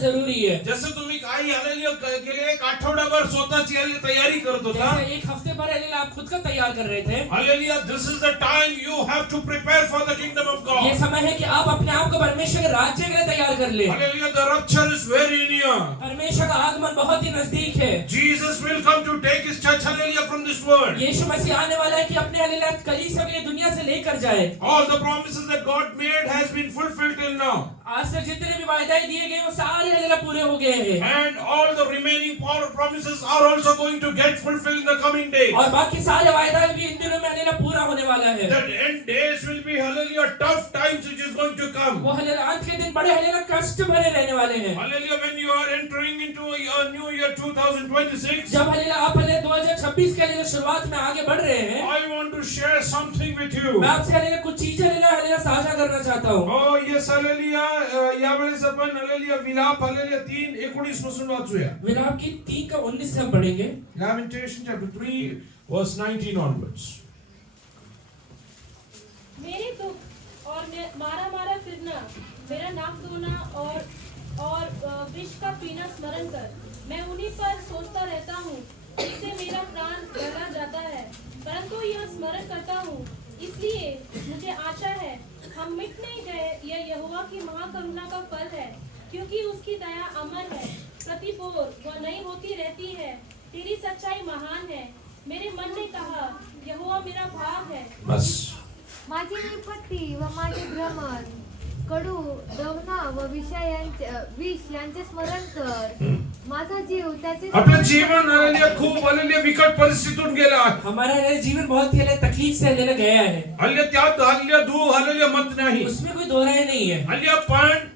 जरूरी है। जसं तुम्ही काही हालेलुया गेले एक आठवडाभर स्वतःची तयारी करत होता. जैसे एक हफ्ते भर हालेलुया आप खुद का तैयार कर रहे थे। Hallelujah, this is the time you have to prepare for the kingdom of God. ये समय है कि आप अपने आप को परमेश्वर के राज्य के लिए तैयार कर ले। Hallelujah, the rapture is very near. परमेश्वर का आगमन बहुत ही नजदीक है। Jesus will come to take his church, hallelujah, from this world. यीशु मसीह आने वाला है कि अपने हालेलुया कलीसिया को ये दुनिया से लेकर जाए। All the promises that God made has been fulfilled till now. आज तक जितने भी वायदे दिए गए वो सारे हालेलुया पूरे हो गए हैं। And all the remaining promises are also going to get fulfilled in the coming days. और बाकी सारे वायदे भी इन दिनों में हालेलुया पूरा होने वाला है। The end days will be, hallelujah, tough times which is going to come. वो हालेलुया अंत के दिन बड़े हालेलुया कष्ट भरे रहने वाले हैं। Hallelujah, when you are entering into a new year 2026, जब हालेलुया आप हालेलुया 2026 के लिए शुरुआत में आगे बढ़ रहे हैं, I want to share something with you. मैं आपसे हालेलुया कुछ चीजें हालेलुया साझा करना चाहता हूँ। Oh yes, hallelujah. यावेळेस आपण हालेलुया विलाप हालेलुया 3:19 पासून वाचूया. विलाप की 3 का 19 से हम पढ़ेंगे। Lamentation chapter 3 verse 19 onwards. मेरे दुख और मारा मारा फिरना, मेरा नाक धोना और विष का पीना स्मरण कर, मैं उन्हीं पर सोचता रहता हूँ, इससे मेरा प्राण डरा जाता है, परंतु यह स्मरण करता हूँ, इसलिए मुझे आशा है, हम मिट नहीं गए। यह यहोवा की महाकरुणा का फल है, क्योंकि उसकी दया अमर है, प्रतिपोर वह नई होती रहती है, तेरी सच्चाई महान है। मेरे मन ने कहा, यहोवा मेरा भाग है। बस. माझी विपत्ती व माझे भ्रमण, कडू दवना व विष यांचे स्मरण कर, माझा जीव त्याचे आपलं जीवन हालेलुया खूप हालेलुया विकट परिस्थितीतून गेला. हमारा जीवन बहुत ही तकलीफ से हालेलुया गया है। हालेलुया त्यात हालेलुया दू हालेलुया मत नाही. उसमें कोई दो राय नहीं है। हालेलुया पर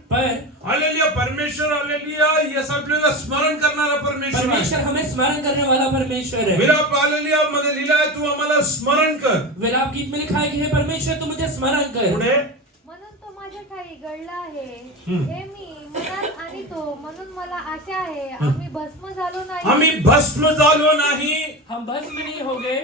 हालेलुया परमेश्वर हालेलुया यस आपल्याला स्मरण करणारा परमेश्वर आहे. परमेश्वर हमें स्मरण करने वाला परमेश्वर है। विलाप हालेलुया मध्ये लिहिलं आहे, तू आम्हाला स्मरण कर. विलाप गीत में लिखा है कि हे परमेश्वर तू मुझे स्मरण कर। पुढे म्हणून तो माझ्या ठाई गळला आहे, हे मी मनात आणितो, म्हणून मला आशा आहे, आम्ही भस्म झालो नाही। आम्ही भस्म झालो नाही. हम भस्म नहीं हो गए।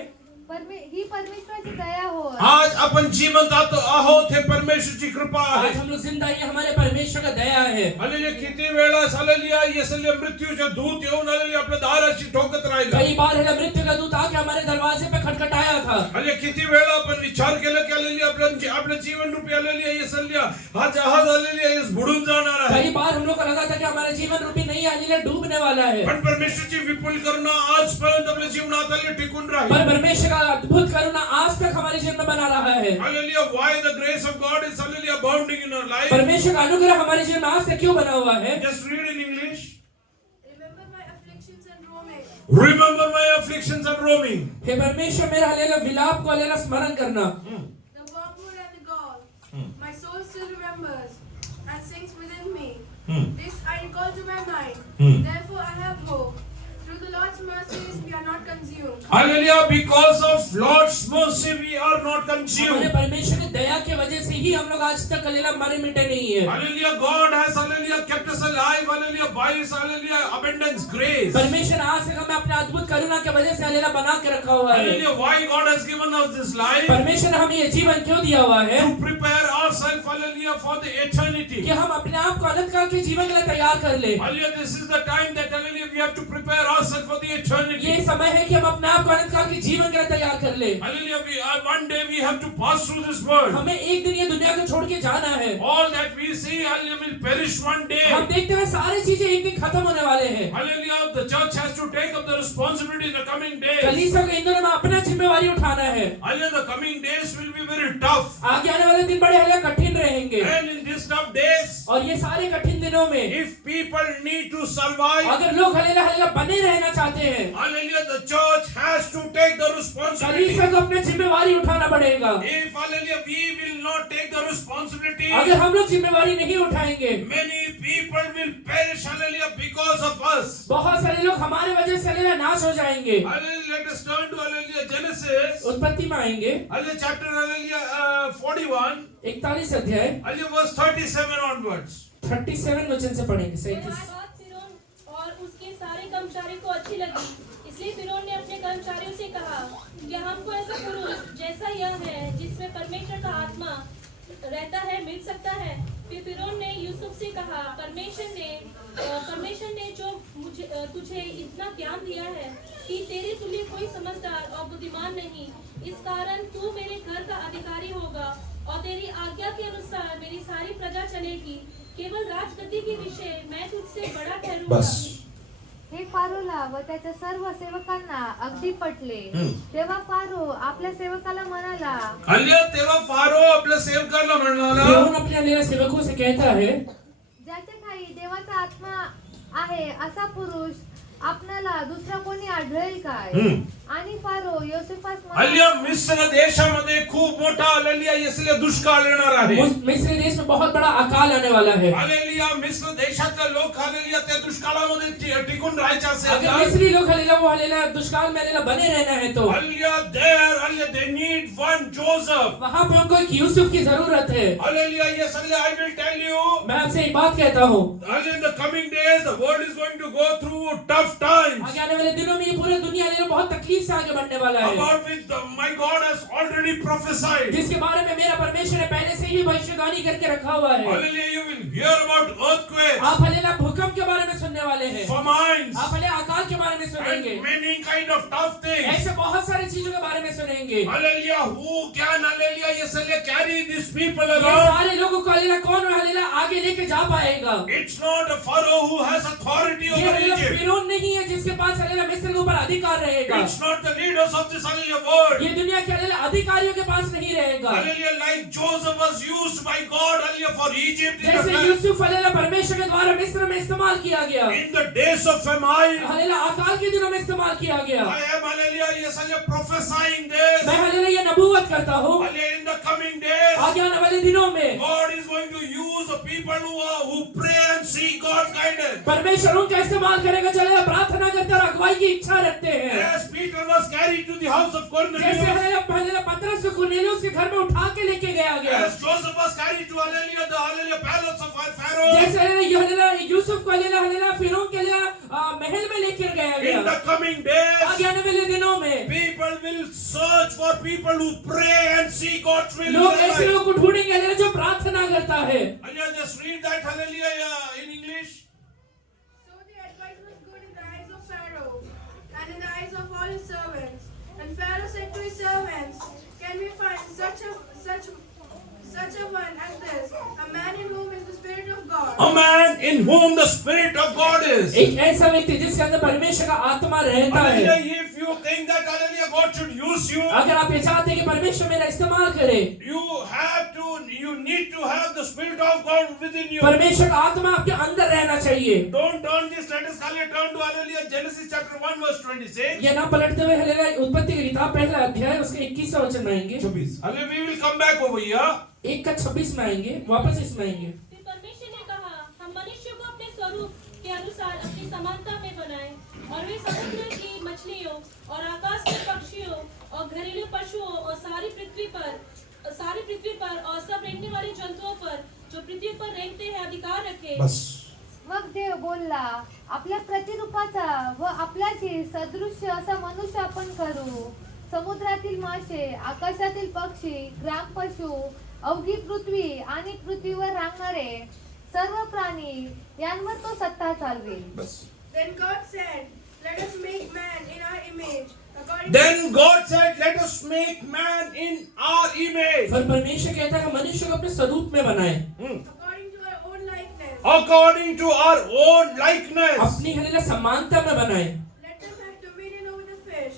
ही परमेश्वराची दया हो। आज आपण जिवंत आहोत, हे परमेश्वरची कृपा आहे. आज हम लोग जिंदा है, हमारे परमेश्वर का दया है। हालेलुया किती वेळा हालेलुया यसले मृत्यूचे दूत येऊन हालेलुया आपल्या दाराशी ठोकत राहिला. कई बार है मृत्यु का दूत आके हमारे दरवाजे पे खटखटाया था। हालेलुया किती वेळा आपण विचार केला की हालेलुया आपलं जीवन रूपी हालेलुया यसल्या हा जहाज हालेलुया यस बुडून जाणार आहे. कई बार हम लोग को लगा था कि हमारा जीवन रूपी नहीं हालेलुया डूबने वाला है। पण परमेश्वरची विपुल करुणा आजपर्यंत आपल्या जीवनात हालेलुया टिकून राहिली. पर परमेश्वर का अद्भुत करुणा आज तक हमारे जीवन में बना रहा है। Hallelujah, why the grace of God is hallelujah abounding in our life. परमेश्वर का अनुग्रह हमारे जीवन में आज तक क्यों बना हुआ है? Just read in English. Remember my afflictions and roaming. Remember my afflictions and roaming. हे परमेश्वर मेरा हालेलुया विलाप को हालेलुया स्मरण करना। The wormwood and the gall. My soul still remembers and sings within me. This I recall to my mind. Therefore I have hope. Through the Lord's mercies we are not consumed. Hallelujah, because of Lord's mercy we are not consumed. हमारे परमेश्वर की दया की वजह से ही हम लोग आज तक हालेलुया मरे मिटे नहीं है। Hallelujah, God has hallelujah kept us alive. Hallelujah, by His hallelujah abundance grace. परमेश्वर आज तक हमें अपने अद्भुत करुणा की वजह से हालेलुया बना के रखा हुआ है। Hallelujah, why God has given us this life? परमेश्वर ने हमें ये जीवन क्यों दिया हुआ है? To prepare ourselves, hallelujah, for the eternity. कि हम अपने आप को अनंत काल के जीवन के लिए तैयार कर ले। Hallelujah, this is the time that hallelujah we have to prepare ourselves for the eternity. ये समय है कि हम अपने आप को अनंत काल के जीवन के लिए तैयार कर ले। Hallelujah, one day we have to pass through this world. हमें एक दिन ये दुनिया को छोड़ के जाना है। All that we see, hallelujah, will perish one day. हम देखते हैं सारी चीजें एक दिन खत्म होने वाले हैं। Hallelujah, the church has to take up the responsibility in the coming days. कलीसिया को इन दिनों में अपना जिम्मेवारी उठाना है। Hallelujah, the coming days will be very tough. आगे आने वाले दिन बड़े हालेलुया कठिन रहेंगे। And in these tough days, और ये सारे कठिन दिनों में if people need to survive, अगर लोग हालेलुया बने रहना चाहते हैं, hallelujah, the church has to take the responsibility. कलीसिया को अपनी जिम्मेवारी उठाना पड़ेगा। If hallelujah, we will not take the responsibility, अगर हम लोग जिम्मेवारी नहीं उठाएंगे, many people will perish, hallelujah, because of us. बहुत सारे लोग हमारे वजह से हालेलुया नाश हो जाएंगे। Hallelujah, let us turn to hallelujah Genesis. उत्पत्ति में आएंगे Hallelujah, chapter hallelujah 41. 41 अध्याय Hallelujah, verse 37 onwards. 37 वचन से पढ़ेंगे। यह बात फिरौन और उसके सारे कर्मचारियों को अच्छी लगी, इसलिए फिरौन ने अपने कर्मचारियों से कहा, क्या हमको ऐसा पुरुष जैसा यह है जिसमें परमेश्वर का आत्मा रहता है मिल सकता है। फिर फिरौन ने यूसुफ से कहा, परमेश्वर ने जो मुझे तुझे इतना ज्ञान दिया है कि तेरे तुल्य कोई समझदार और बुद्धिमान नहीं, इस कारण तू मेरे घर का अधिकारी होगा और तेरी आज्ञा के अनुसार मेरी सारी प्रजा चलेगी। केवल राजगद्दी के विषय मैं तुझसे बड़ा ठहरूंगा। बस हे फारोला व त्याच्या सर्व सेवकांना अगदी पटले। तेव्हा फारो आपल्या सेवकाला म्हणाला, हल्ल्या तेव्हा फारो आपल्या सेवकाला म्हणाला, फिरौन अपने हलेला सेवकों से कहता है, ज्याच्या ठाई देवाचा आत्मा आहे असा पुरुष आपणाला दुसरा कोणी आढळेल काय? आणि फारो योसेफास हल्ल्या म्हणाला, मिस्र देशामध्ये खूप मोठा हालेलुया इसलिए दुष्काळ येणार आहे। मिस्र देश में बहुत बड़ा अकाल आने वाला है। हालेलुया मिस्र देशातले लोक हालेलुया त्या दुष्काळामध्ये टिकून राहायचे असेल अगर तर मिस्री लोग हलेला वो हलेला दुष्काल में हलेला बने रहना है तो hallelujah they need one Joseph. वहाँ पे उनको एक यूसुफ की जरूरत है। Hallelujah yes hallelujah I will tell you, मैं आपसे एक बात कहता हूँ, hallelujah in the coming days the world is going to go through tough times आगे आने वाले दिनों में ये पूरे दुनिया हलेला बहुत तकलीफ से आगे बढ़ने वाला है, about which my God has already prophesied। जिसके बारे में मेरा परमेश्वर ने पहले से ही भविष्यवाणी करके रखा हुआ है। Hallelujah, you will hear about earthquakes, आप हलेला भूकंप के बारे में सुनने वाले हैं, famines, आप हलेला अकाल के बारे में सुनेंगे, and many kind of tough things। ऐसे बहुत सारी चीजों के बारे में सुनेंगे। Hallelujah, who can hallelujah yes hallelujah carry these people ये along? सारे लोगों को हलेला कौन हलेला आगे लेके जा पाएगा? It's not a Pharaoh who has authority ये over हलेला Egypt। फिरौन नहीं है जिसके पास हलेला मिस्र के ऊपर अधिकार रहेगा। It's not the leaders of this hallelujah world। ये दुनिया के हलेला अधिकारियों के पास नहीं रहेगा। Hallelujah, like Joseph was used by God hallelujah for Egypt in जैसे the यूसुफ हलेला परमेश्वर के द्वारा मिस्र में इस्तेमाल किया गया, in the days of famine। हलेला अकाल के दिनों में इस्तेमाल किया गया। I am hallelujah yes hallelujah prophesying this। मैं हलेला ये नबूवत करता हूँ, Hallelujah, in the coming days आगे आने वाले दिनों में God is going to use the people who pray and seek God's guidance। परमेश्वर उनका इस्तेमाल करेगा जो हलेला प्रार्थना करते और अगुवाई की इच्छा रखते हैं। As Peter was carried to the house of जैसे Cornelius, हलेला पतरस को कुरनेलियुस के घर में उठा के लेके गया गया, as Joseph was carried to hallelujah the hallelujah palace of Pharaoh, जैसे हलेला यूसुफ को हलेला फिरौन के लिए महल में लेकर गया in गया, the coming days आगे आने वाले दिनों में people will search for people who pray and seek God's will in लोग their ऐसे life। लोगों को ढूंढेंगे हलेला जो प्रार्थना करता है। Hallelujah, just read that hallelujah in English। So the advice was good in the eyes of Pharaoh and in the eyes of all his servants. And Pharaoh said to his servants, "Can we find such a one as this, a man in whom is the Spirit of God?" A man in whom the Spirit of God is। एक ऐसा व्यक्ति जिसके अंदर परमेश्वर का आत्मा रहता है। Hallelujah, if you think that hallelujah God should use you, अगर आप ये चाहते हैं कि परमेश्वर मेरा इस्तेमाल करे, you need to have the Spirit of God within you। परमेश्वर का आत्मा आपके अंदर रहना चाहिए। Don't turn this, let us turn to hallelujah Genesis chapter 1 verse 26। ये ना पलटते हुए हलेला उत्पत्ति की किताब पहला अध्याय उसके 21वां वचन में आएंगे। 26। Hallelujah, we will come back over here। 1:26 में आएंगे, वापस इसमें आएंगे। फिर परमेश्वर ने कहा, हम मनुष्य को अपने स्वरूप के अनुसार अपनी समानता में बनाएं और वे समुद्र की मछलियों और आकाश के पक्षियों और घरेलू पशुओं और सारी पृथ्वी पर और सब रेंगने वाले जंतुओं पर जो पृथ्वी पर रेंगते हैं अधिकार रखे। बस मग देव बोलला, आपल्या प्रतिरूपाचा व आपल्याशी सदृश्य असा मनुष्य आपण करू। समुद्रातील मासे, आकाशातील पक्षी, ग्राम पशु, अवघी पृथ्वी आणि पृथ्वीवर रांगणारे सर्व प्राणी यांवर तो सत्ता चालवेल। बस Then God said, "Let us make man in our image, according Then God said, let us make man in our image। पर परमेश्वर कहता है मनुष्य को अपने स्वरूप में बनाए, according to our own likeness. According to our own likeness। अपनी हलेला समानता में बनाए। Let them have dominion over the fish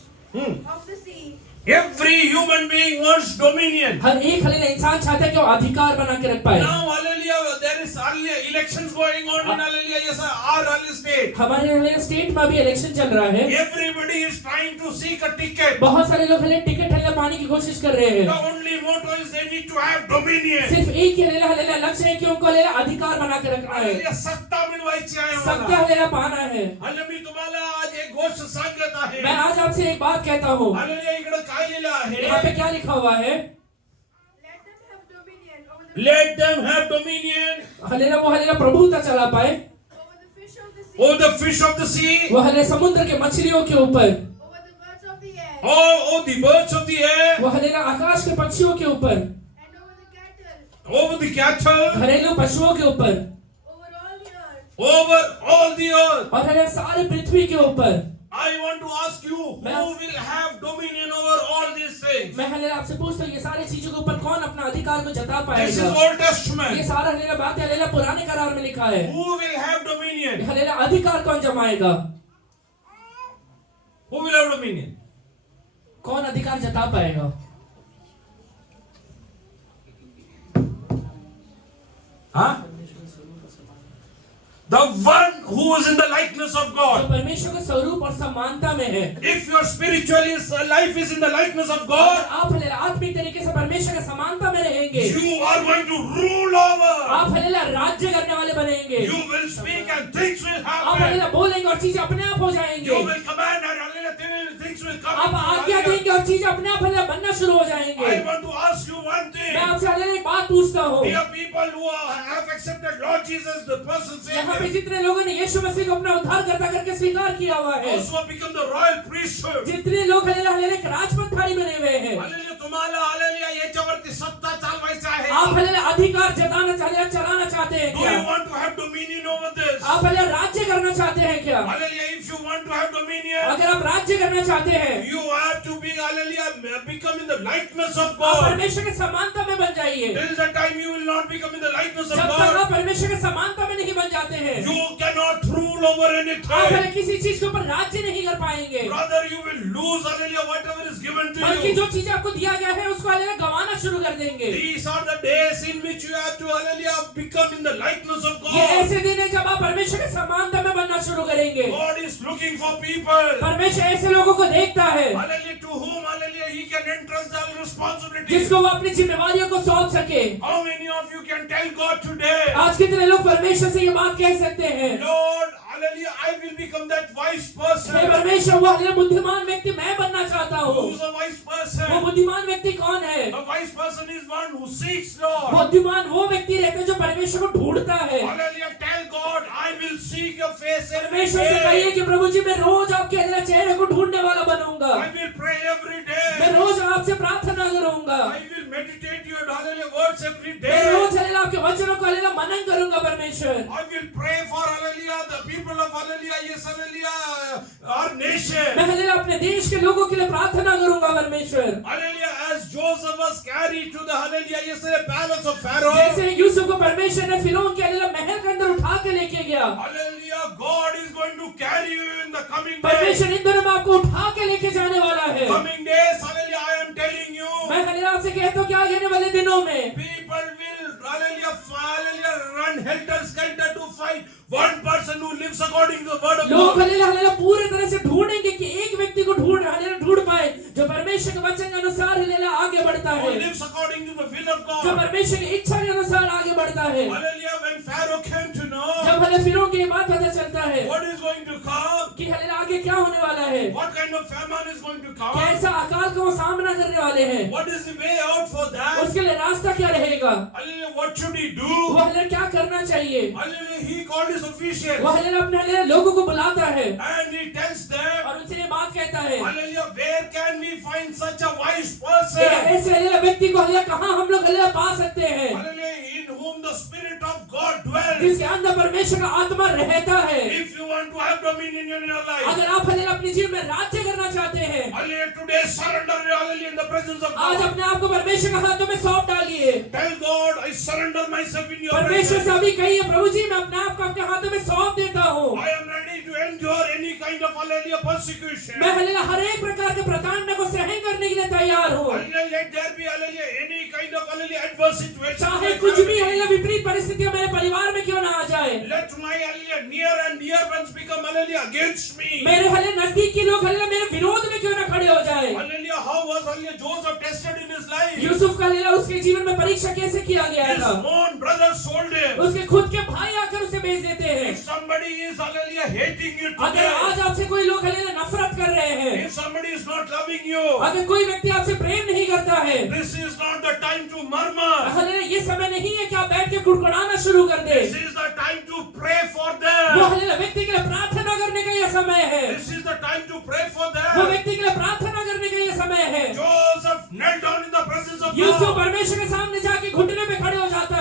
of the sea, Every human being wants dominion। हर एक हलेला इंसान चाहता है कि वो अधिकार बना के रख पाए। Now hallelujah there is hallelujah elections going on in hallelujah yes our hallelujah state। हमारे हलेला स्टेट में अभी इलेक्शन चल रहा है। Everybody is trying to seek a ticket। बहुत सारे लोग हलेला टिकट हलेला पाने की कोशिश कर रहे हैं। The only motto is they need to have dominion। सिर्फ एक ही हलेला लक्ष्य है कि उनको हलेला अधिकार बना के रखना है, hallelujah सत्ता मिळवायची आहे सत्य आम्हाला। हलेला पाना है। हल्ले मी तुम्हाला आज एक गोष्ट सांगत आहे। मैं आज आपसे एक बात कहता हूँ, हल्ले इकडे काय लिहिलं आहे? यहाँ पे क्या लिखा हुआ है? Let them have dominion हलेला वो हलेला प्रभुता चला पाए over the fish of the sea, over the fish of the sea, वो हलेला समुद्र के मछलियों के ऊपर, over the birds of the air, over the birds of the air, वो हलेला आकाश के पक्षियों के ऊपर, and over the cattle, over the cattle, घरेलू पशुओं के ऊपर, over all the earth. over all the earth. और हमारे सारे पृथ्वी के ऊपर। I want to ask you, who will have dominion over all these things? मैं हले आपसे पूछता हूँ, ये सारी चीजों के ऊपर कौन अपना अधिकार को जता This is पाएगा? Old ये Testament. सारा हलेला बात है, हलेला पुराने करार में लिखा है। Who will have dominion? हलेला अधिकार कौन जमाएगा? Who will have dominion? कौन अधिकार जता पाएगा? Huh? The one who is in the likeness of जो God. परमेश्वर के स्वरूप और समानता में है। If your spiritual life is in the likeness of अगर God, आप हलेला आत्मिक तरीके से परमेश्वर के समानता में रहेंगे, you are going to rule over. आप हलेला राज्य करने वाले बनेंगे। You will speak and things will आप happen. हलेला बोलेंगे और चीजें अपने आप हो You जाएंगे। will command and things will come. आप आज्ञा देंगे और चीजें अपने आप हलेला बनना शुरू हो जाएंगे। I want to ask you one thing. मैं आपसे हलेला एक बात पूछता हूँ, Dear people who have accepted Lord Jesus, the person यहाँ पे Savior, जितने लोगों ने यीशु मसीह को अपना उद्धारकर्ता करके स्वीकार किया हुआ है, also have become the royal priesthood. जितने लोग हलेला हलेला एक राजपथारी बने हुए हैं, Hallelujah, तुम्हाला हालेलुया याच्यावरती सत्ता चालवायचा आहे. आप हलेला अधिकार जताना चलाना चाहते हैं Do क्या? you want to have dominion over this? आप हलेला राज्य करना चाहते हैं क्या? Hallelujah, if you want to have dominion, अगर आप राज्य करना चाहते हैं, you have to be, hallelujah, become in the likeness of आप God. परमेश्वर के समानता में बन जाइए। Till the time you will not become in the likeness of जब तक God, आप परमेश्वर के समानता में नहीं बन जाते हैं, you cannot rule over आप anything. हलेला किसी चीज के ऊपर राज्य नहीं कर पाएंगे। Brother, you will lose, hallelujah, whatever is given to बल्कि you. जो चीजें आपको दिया गया है उसको हलेला गंवाना शुरू कर देंगे। These are the days in which you have to, hallelujah, become in the likeness of ये God. ऐसे दिन है जब आप परमेश्वर के समानता में बनना शुरू करेंगे। God is looking for people, परमेश्वर ऐसे लोगों को देखता है hallelujah, to whom, hallelujah, He can entrust the responsibility. जिसको वो अपनी जिम्मेवारियों को सौंप सके। How many of you can tell God today, आज कितने लोग परमेश्वर से ये बात कह सकते हैं, Lord, hallelujah, I will become that wise hey person. परमेश्वर, वो हलेला बुद्धिमान व्यक्ति मैं बनना चाहता हूँ। Who's a wise वो person? बुद्धिमान व्यक्ति कौन है? A wise person is one who seeks Lord. बुद्धिमान वो व्यक्ति रहता है जो परमेश्वर को ढूंढता है। Hallelujah, tell God, I will seek your face every परमेश्वर से कहिए day. कि प्रभु जी मैं रोज आपके हलेला चेहरे को ढूंढने वाला बनूंगा। I will pray every मैं day. रोज आपसे प्रार्थना करूंगा। I will meditate your, hallelujah, words every मैं day. रोज हलेला आपके वचनों को हलेला मनन करूंगा परमेश्वर। I will pray for, hallelujah, the people of, hallelujah, yes, hallelujah, our nation. मैं हलेला अपने देश के लोगों के लिए प्रार्थना करूंगा परमेश्वर। Hallelujah, as Joseph was carried to the, hallelujah, yesterday palace of Pharaoh. जैसे यूसुफ को परमेश्वर ने फिरौन के हलेला महल के अंदर उठा के लेके गया, Hallelujah, God is going to carry you in the coming days. परमेश्वर इन दिनों में आपको उठा के लेके जाने वाला है। Coming days, hallelujah, I am telling you. मैं हलेला आपसे कहता हूँ कि आगे आने वाले दिनों में People will, hallelujah, run helter-skelter to fight one person who lives according to the word of लोग God. हलेला हलेला पूरे तरह से ढूंढेंगे कि एक व्यक्ति को ढूंढ पाए जो परमेश्वर के वचन के अनुसार हलेला आगे बढ़ता Who है, lives according to the will of जो God. परमेश्वर की इच्छा के अनुसार आगे बढ़ता है। Hallelujah, when Pharaoh came to know जब हले फिरौन की ये बात पता चलता है what is going to come, कि हलेला आगे क्या होने वाला है, what kind of famine is going to come, कैसा अकाल का वो सामना करने वाले हैं, what is the way out for that, उसके लिए रास्ता क्या रहेगा, hallelujah, what should he वो do, हलेला क्या करना चाहिए। hallelujah, he called his officials वो हलेला अपने हलेला लोगों को बुलाता है and he tells them, और उनसे ये बात कहता है, hallelujah, where can we find such a wise एक person, ऐसे हलेला व्यक्ति को हलेला कहाँ हम लोग हलेला पा सकते हैं hallelujah, in whom the Spirit of God dwells. जिसके अंदर परमेश्वर का आत्मा रहता है। If you want to have dominion in your life, अगर आप हलेला अपने जीवन में राज्य करना चाहते हैं, hallelujah, today surrender, hallelujah, in the presence of आज God. अपने आप को परमेश्वर के हाथों में सौंप डालिए। Tell God, I surrender myself in your परमेश्वर से presence. अभी कहिए, प्रभु जी मैं अपने आप को आपके हाथों में सौंप देता हूँ। I am ready to endure any kind of, hallelujah, persecution. मैं हलेला हर एक प्रकार के प्रताड़ना को सहन करने के लिए तैयार हूँ, Hallelujah, let there be, hallelujah, any kind of, hallelujah, adverse situation. चाहे in my कुछ भी family. हलेला विपरीत परिस्थितियां मेरे परिवार में क्यों ना आ जाए। Let my, hallelujah, near and dear ones become, hallelujah, against me. मेरे हले नजदीकी लोग हलेला मेरे विरोध में क्यों ना खड़े हो जाए। Hallelujah, how was, hallelujah, Joseph tested in his life? Yusuf का हलेला उसके जीवन में परीक्षा कैसे किया गया His था। own brother sold him. उसके खुद के भाई आकर उसे बेच देते हैं। If somebody is, hallelujah, hating you अगर today, आज आपसे कोई लोग हलेला नफरत कर रहे हैं, if somebody is not loving you, अगर कोई व्यक्ति आपसे प्रेम नहीं करता है, this is not the time to murmur. हलेला ये समय नहीं है कि आप बैठ के कुड़कुड़ाना शुरू कर दे। This is the time to pray for वो them. हलेला व्यक्ति के लिए प्रार्थना करने का यह समय है। This is the time to pray for वो them. व्यक्ति के लिए प्रार्थना करने का यह समय है। Joseph knelt down in the presence of Yusuf God. परमेश्वर के सामने जाके घुटने पे खड़े हो जाता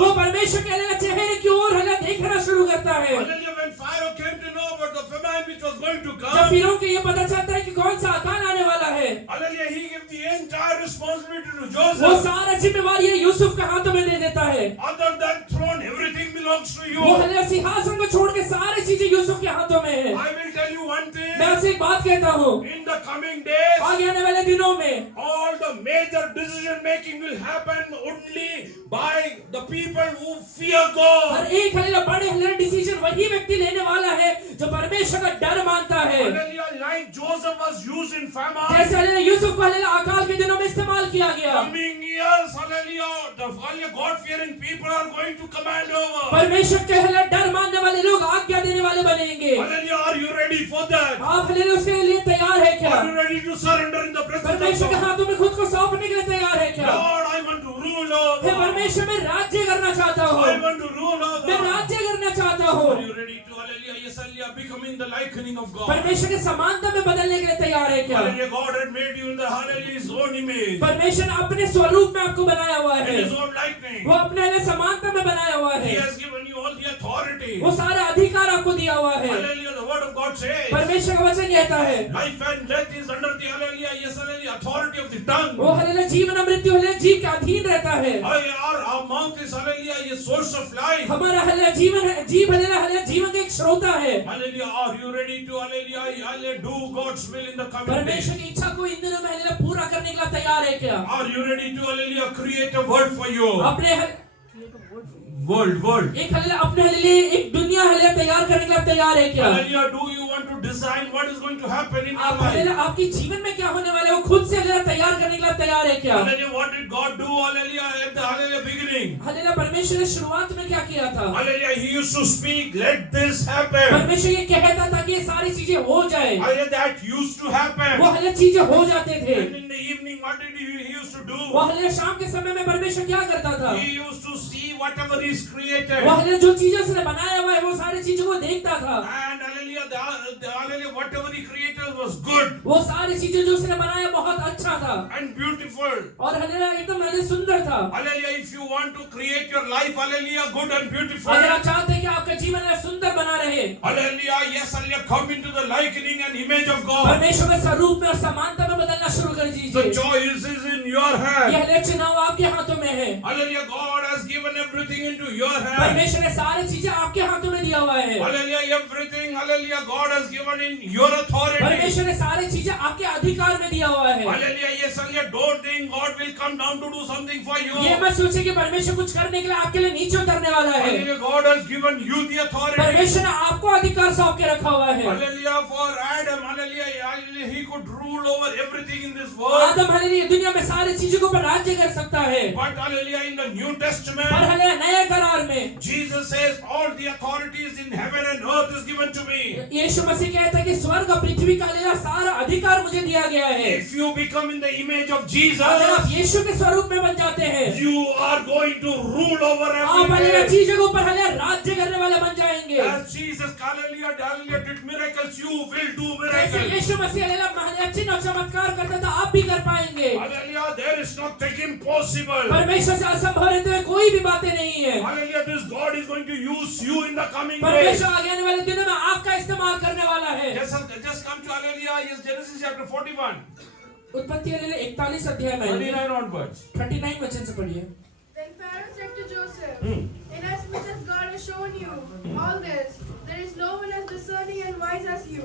वो परमेश्वर के हालेलुया चेहरे की ओर हालेलुया देखना शुरू करता है। Hallelujah, when Pharaoh came to know about the famine which was going to जब come, फिरौन को ये पता चलता है कि कौन सा अकाल आने वाला है, hallelujah, he gave the entire responsibility to वो Joseph. सारा जिम्मेवारी यूसुफ के हाथों में दे देता है। Other than throne, everything belongs to you. वो हालेलुया सिंहासन को छोड़ के सारी चीजें यूसुफ के हाथों में है। I will tell you one thing. मैं आपसे एक बात कहता हूँ, In the coming days, आगे आने वाले दिनों में all the major decision making will happen only by the people who fear her God. एक हालेलुया बड़े हालेलुया डिसीजन वही व्यक्ति लेने वाला है जो परमेश्वर का डर मानता है। Hallelujah, like Joseph was used in famine. जैसे हालेलुया यूसुफ को हालेलुया अकाल के दिनों में इस्तेमाल किया गया। Coming years, hallelujah, the God fearing people are going to command over. परमेश्वर के हालेलुया डर मानने वाले लोग आज्ञा देने वाले बनेंगे। Hallelujah, are you ready for that? आप हालेलुया उसके लिए तैयार है क्या? Are you ready to surrender in the presence of परमेश्वर के God? हाथों में खुद को सौंपने के लिए तैयार है क्या? Lord, I want to rule hey over. परमेश्वर मैं राज्य करना चाहता हूँ, I want to rule मैं over. राज्य करना चाहता Are हूँ। you ready to, hallelujah, yes, hallelujah, becoming the likening of God? परमेश्वर के समानता में बदलने के लिए तैयार है क्या? Hallelujah, God had made you in the, hallelujah, His own image, परमेश्वर ने अपने स्वरूप में आपको बनाया हुआ in है, His own likeness. वो अपने लिए समानता में बनाया हुआ He है, has given you all the authority. वो सारे अधिकार आपको दिया हुआ है। Hallelujah, the word of God says, परमेश्वर का वचन कहता है life and death is under the, hallelujah, yes, hallelujah, authority of the tongue. वो हालेलुया जीवन और मृत्यु हालेलुया जीव के अधीन रहता है। Our mouth is, hallelujah, a source of life. हमारा हालेलुया जीवन है, जीव हालेलुया जीवन का एक श्रोता है। Hallelujah, are you ready to, hallelujah, hallelujah, do God's will in the coming days? परमेश्वर की इच्छा को इन दिनों में हालेलुया पूरा करने के लिए तैयार है क्या? Are you ready to, hallelujah, create a world for you? अपने World. एक हालेलुया अपने लिए एक दुनिया हालेलुया तैयार करने के लिए तैयार है क्या? Hallelujah, do you want to design what is going to happen in your आप life? हालेलुया आपके जीवन में क्या होने वाला है वो खुद से हालेलुया तैयार करने के लिए तैयार है क्या? Hallelujah, what did God do, hallelujah, at the, hallelujah, beginning? Hallelujah परमेश्वर ने शुरुआत में क्या किया था? Hallelujah, He used to speak, let this happen. परमेश्वर ये कहता था कि ये सारी चीजें हो जाए, Hallelujah, that used to happen. वो हालेलुया चीजें हो जाते थे। And in the evening, what did he used to do? वो हालेलुया शाम के समय में परमेश्वर क्या करता था? He used to see whatever is created. वो हालेलुया जो चीजें उसने बनाया हुआ है वो सारी चीजों को देखता था। And hallelujah, hallelujah, whatever He created was good वो सारी चीजें जो उसने बनाया बहुत अच्छा था and beautiful. और हालेलुया एकदम हालेलुया सुंदर था। Hallelujah, if you want to create your life, hallelujah, good and beautiful. अगर आप चाहते हैं कि आपका जीवन हालेलुया सुंदर बना रहे, Hallelujah, yes, hallelujah, come into the likening and image of God. परमेश्वर के स्वरूप में और समानता में बदलना शुरू कर The दीजिए। choice is in your ये hand. हालेलुया चुनाव आपके हाथों में है। Hallelujah, God has given everything into your hand. परमेश्वर ने सारी चीजें आपके हाथों में दिया हुआ है। Hallelujah, everything, hallelujah, God has given in your authority. परमेश्वर ने सारी चीजें आपके अधिकार में दिया हुआ है। Hallelujah, yes, hallelujah, don't think God will come down to do something for you. ये मत सोचिए कि परमेश्वर कुछ करने के लिए आपके लिए नीचे उतरने वाला है। Hallelujah, God has given you the authority. परमेश्वर ने आपको अधिकार सौंप के रखा हुआ है। Hallelujah, for Adam, hallelujah, he could rule over everything in this world. Adam hallelujah दुनिया में सारी चीजों के ऊपर राज्य कर सकता है। But hallelujah, in the New पर Testament, हालेलुया नए करार में Jesus says, all the authorities in heaven and earth is given to me. यीशु मसीह कहता है कि स्वर्ग और पृथ्वी का हालेलुया सारा अधिकार मुझे दिया गया है। If you become in the image of अगर Jesus, आप यीशु के स्वरूप में बन जाते हैं, you are going to rule over आप हालेलुया everything. चीजों के ऊपर हालेलुया राज्य करने वाले बन जाएंगे। As Jesus, hallelujah, hallelujah, did miracles, you will do जैसे miracles. यीशु मसीह हालेलुया चिन्ह और चमत्कार करता था, आप भी कर पाएंगे। Hallelujah, there is nothing impossible. परमेश्वर से असंभव रहते हुए कोई भी बातें नहीं है। Hallelujah, this God is going to use you in the coming days. परमेश्वर आगे आने वाले दिनों में आपका इस्तेमाल करने वाला है। Just come to hallelujah, yes, Genesis chapter 41, उत्पत्ति हालेलुया 41 अध्याय में 39 onwards. 39 वचन से पढ़िए। Then Pharaoh said to Joseph, Inasmuch as God has shown you all this, there is no one as discerning and wise as you.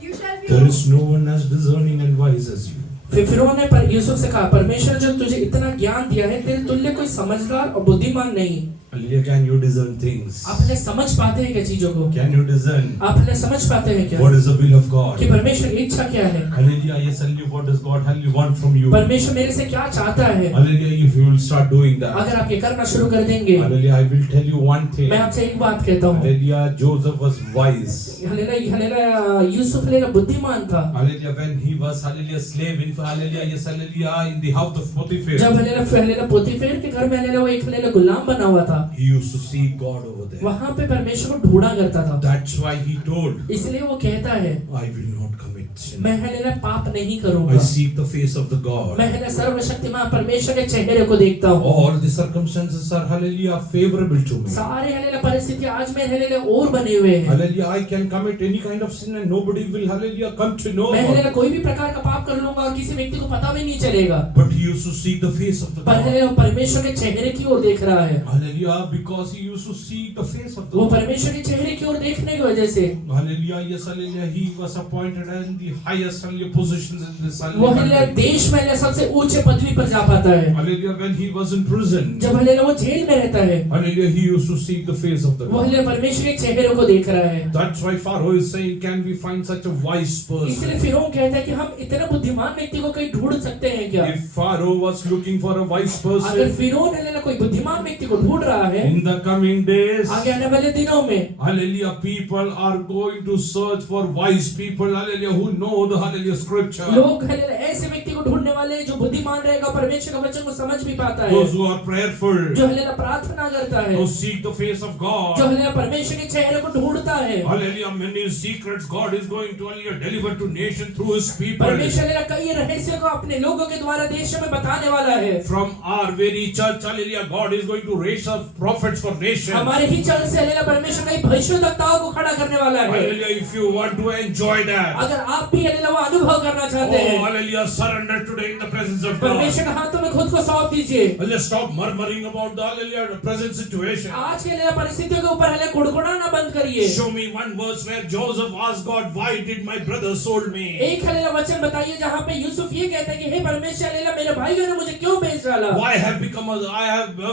You shall be. There is no one as discerning and wise as you. फिर फिरौन ने पर यूसुफ से कहा, परमेश्वर जो तुझे इतना ज्ञान दिया है, तेरे तुल्य कोई समझदार और बुद्धिमान नहीं। Hallelujah, can you discern things? आप हालेलुया समझ पाते हैं क्या चीजों को? Can you discern आप हालेलुया समझ पाते हैं क्या what is the will of God? कि परमेश्वर की इच्छा क्या है? Hallelujah, yes, hallelujah, what does God hallelujah want from you? परमेश्वर मेरे से क्या चाहता है? Hallelujah, if you will start doing that. अगर आप ये करना शुरू कर देंगे, Hallelujah, I will tell you one thing. मैं आपसे एक बात कहता हूँ, Hallelujah, Joseph was wise. Hallelujah Yusuf hallelujah बुद्धिमान था। Hallelujah, when he was hallelujah slave in hallelujah, yes, hallelujah, in the house of Potiphar. जब हलेला पोतीफेर के घर में हलेला वो एक हलेला गुलाम बना हुआ था, He used to seek God over there. वहां पे परमेश्वर को ढूंढा करता था। That's why he told, इसलिए वो कहता है, I will not commit sin. मैं हलेला पाप नहीं I करूंगा, seek the face of the God. मैं हलेला सर्वशक्तिमान परमेश्वर के चेहरे को देखता हूँ। All the circumstances are, hallelujah, favorable to me. सारे हलेला परिस्थिति आज में हलेला और बने हुए हैं। Hallelujah, I can commit any kind of sin and nobody will, hallelujah, come to know मैं about हलेला it. कोई भी प्रकार का पाप कर लूंगा और किसी व्यक्ति को पता भी नहीं चलेगा, But he used to seek the face of the पर God. हलेला परमेश्वर के चेहरे की ओर देख रहा है। Hallelujah, because he used to seek the face of the वो God. परमेश्वर के चेहरे की ओर देखने की वजह से Hallelujah, yes, hallelujah, he was appointed in the highest, hallelujah, positions in this, वो हलेला hallelujah. देश में हलेला सबसे ऊंचे पदवी पर जा पाता है। Hallelujah, when he was in prison, जब हलेला वो जेल में रहता है, hallelujah, he used to seek the face of the वो God. हलेला परमेश्वर के चेहरे को देख रहा है। That's why Pharaoh is saying, can we find such a wise इसलिए person? फिरौन कहता है कि हम इतने बुद्धिमान व्यक्ति को कहीं ढूंढ सकते हैं क्या? If Pharaoh was looking for a wise अगर person, फिरौन हलेला कोई बुद्धिमान व्यक्ति को ढूंढ रहा है, in the coming days, आगे आने वाले दिनों में hallelujah, people are going to search for wise people, hallelujah, who know the, hallelujah, scripture. लोग हलेला ऐसे व्यक्ति को ढूंढने वाले हैं जो बुद्धिमान रहेगा, परमेश्वर का वचन को समझ भी पाता है, Those who are prayerful, जो हलेला प्रार्थना करता है, who seek the face of जो God. हलेला परमेश्वर के चेहरे को ढूंढता है। Hallelujah, many secrets God is going to, hallelujah, deliver to nation through his people. परमेश्वर हलेला कई रहस्यों को अपने लोगों के द्वारा देश में बताने वाला है। From our very church, hallelujah, God is going to raise up prophets for nations. हमारे ही चर्च से हलेला परमेश्वर कई भविष्यवक्ताओं को खड़ा करने वाला है। Hallelujah, if you want to enjoy that, अगर आप भी हलेला वो अनुभव करना चाहते oh, हैं, hallelujah, surrender today in the presence of God. परमेश्वर के हाथों में खुद को सौंप दीजिए। Hallelujah, stop murmuring about the, hallelujah, the present situation. आज के हलेला परिस्थितियों के ऊपर हलेला कुड़कुड़ाना बंद करिए। Show me one verse where Joseph asked God, why did my brother sold me? एक हलेला वचन बताइए जहाँ पे यूसुफ ये कहता है कि हे परमेश्वर हलेला मेरे भाइयों ने मुझे क्यों बेच डाला? Why I have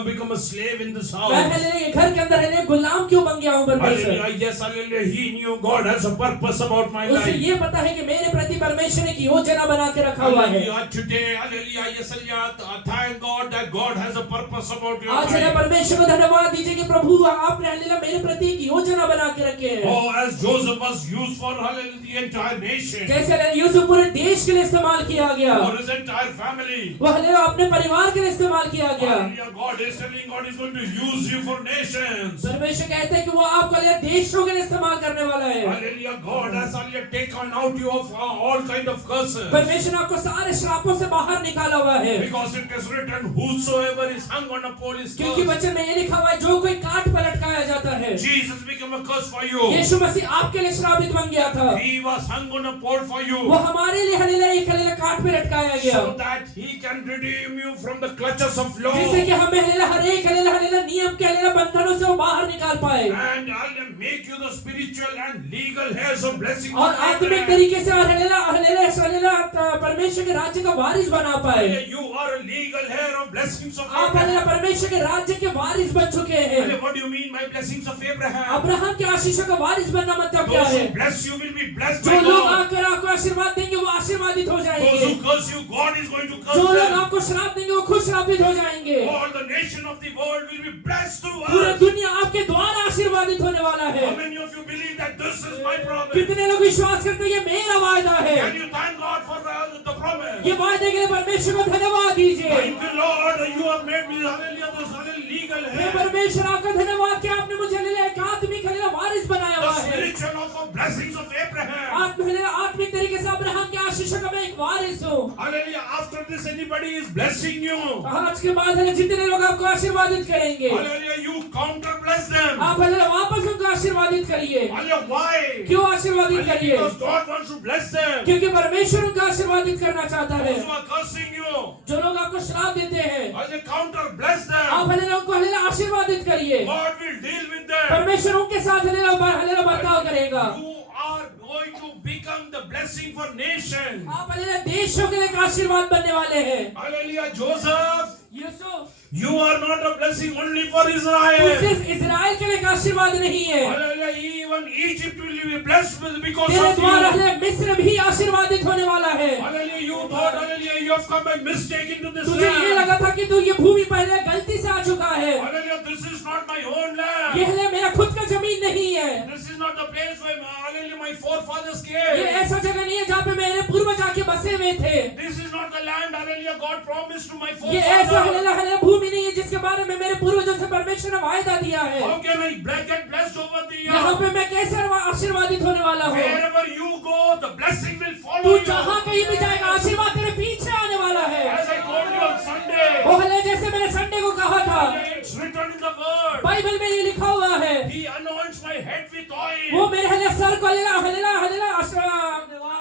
become a slave in this मैं house? हलेला ये घर के अंदर हलेला गुलाम क्यों बन गया हूँ परमेश्वर? Hallelujah, yes, hallelujah, he knew God has a purpose about my उसे life. ये पता है कि मेरे प्रति परमेश्वर ने एक योजना बना के रखा हुआ है। Hallelujah, today, hallelujah, yes, hallelujah, thank God that God has a purpose about your आज हलेला life. परमेश्वर को धन्यवाद दीजिए कि प्रभु आपने हलेला मेरे प्रति एक योजना बना के रखे है। Oh, as Joseph was used for, hallelujah, the entire nation, जैसे हलेला यूसुफ पूरे देश के लिए इस्तेमाल किया गया, for his entire family. वो हलेला अपने परिवार के लिए इस्तेमाल किया गया। Hallelujah, God is telling God is going to use you for nations. परमेश्वर कहते हैं कि वो आपको हलेला देशों के लिए इस्तेमाल करने वाला है। Hallelujah, God has, hallelujah, taken out you of all kind of curses. परमेश्वर ने आपको सारे श्रापों से बाहर निकाला हुआ है, Because it is written, whosoever is hung on a pole is क्योंकि cursed. वचन में ये लिखा हुआ है जो कोई काट पर लटकाया जाता है। Jesus became a curse for you. यीशु मसीह आपके लिए श्रापित बन गया था, He was hung on a pole for you, वो हमारे लिए हलेला एक हलेला काट पे लटकाया गया, so that he can redeem you from the clutches of law, जिससे कि हमें हलेला हर एक हलेला हलेला नियम के हलेला बंधनों से वो बाहर निकाल पाए and I'll make you the spiritual and legal heirs of blessing. और आत्मिक तरीके से और हलेला हलेला हलेला परमेश्वर के राज्य का वारिस बना पाए। You are a legal heir of blessings of आप Abraham. हलेला परमेश्वर के राज्य के वारिस बन चुके हैं। What do you mean by blessings of Abraham? Abraham के आशीषों का वारिस बनना मतलब क्या Those है? who bless you will be blessed जो by लोग God. आकर आपको आशीर्वाद देंगे वो आशीर्वादित हो Those जाएंगे, who curse you, God is going to जो curse लोग them. आपको श्राप देंगे वो खुद श्रापित हो जाएंगे। All the nation of the world will be blessed through पूरी us. दुनिया आपके द्वारा आशीर्वादित होने वाला है। How many of you believe that this is my promise? कितने लोग विश्वास करते हैं ये मेरा वायदा है? Can you thank God for the promise? ये वायदे के लिए परमेश्वर को धन्यवाद दीजिए। Thank you, Lord, you have made me, hallelujah, this hallelujah, legal hey heir. परमेश्वर आपका धन्यवाद कि आपने मुझे हलेला एक आत्मिक हलेला वारिस बनाया The हुआ है। spiritual of the blessings of Abraham. आत्मिक तरीके से अब्राहम के आशीषों का मैं एक वारिस हूँ। Hallelujah, after this anybody is blessing you. आज के बाद हलेला जितने लोग आपको आशीर्वादित करेंगे, Hallelujah, you counter bless them. आप हलेला वापस उनको आशीर्वादित करिए। Hallelujah, why? क्यों आशीर्वादित Hallelujah, करिए? because God wants to bless them. क्योंकि परमेश्वर उनको आशीर्वादित करना चाहता है। Those who are cursing you, जो लोग आपको श्राप देते हैं, hallelujah, counter bless them. आप हलेला उनको हलेला आशीर्वादित करिए। God will deal with them. परमेश्वर उनके साथ हलेला बर्ताव करेगा। You are going to become the blessing for nations. आप हलेला देशों के लिए एक आशीर्वाद बनने वाले हैं। Hallelujah, Joseph, Yusuf, you are not a blessing only for तू Israel. सिर्फ इजराइल के लिए एक आशीर्वाद नहीं है, Hallelujah, even Egypt will be blessed because तेरे of द्वारा you. हलेला मिस्र भी आशीर्वादित होने वाला है। Hallelujah, you thought, hallelujah, you have come by mistake into this तुझे ये land. लगा था कि तू ये भूमि पहले गलती से आ चुका है। Hallelujah, this is not my own ये land. हलेला मेरा खुद का जमीन नहीं है, This is not the place where hallelujah, my forefathers ये came. ऐसा जगह नहीं है जहाँ पे मेरे पूर्वज आके बसे हुए थे। This is not the land, hallelujah, God promised to my ये ऐसा forefathers. हलेला हलेला भूमि नहीं है जिसके बारे में मेरे पूर्वजों से परमेश्वर ने वायदा दिया है। How can I get blessed over the यहाँ earth? पे मैं कैसे आशीर्वादित होने वाला हूँ? Wherever you go, the blessing will follow तू you. जहाँ कहीं भी जाएगा आशीर्वाद तेरे पीछे आने वाला है। As I told you on Sunday, वो हले जैसे मैंने संडे को कहा था, it's written in the word. Bible में ये लिखा हुआ है, He anoints my head with oil. वो मेरे हले सर को हलेला हलेला हलेला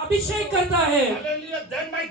अभिषेक करता है। Hallelujah. Then my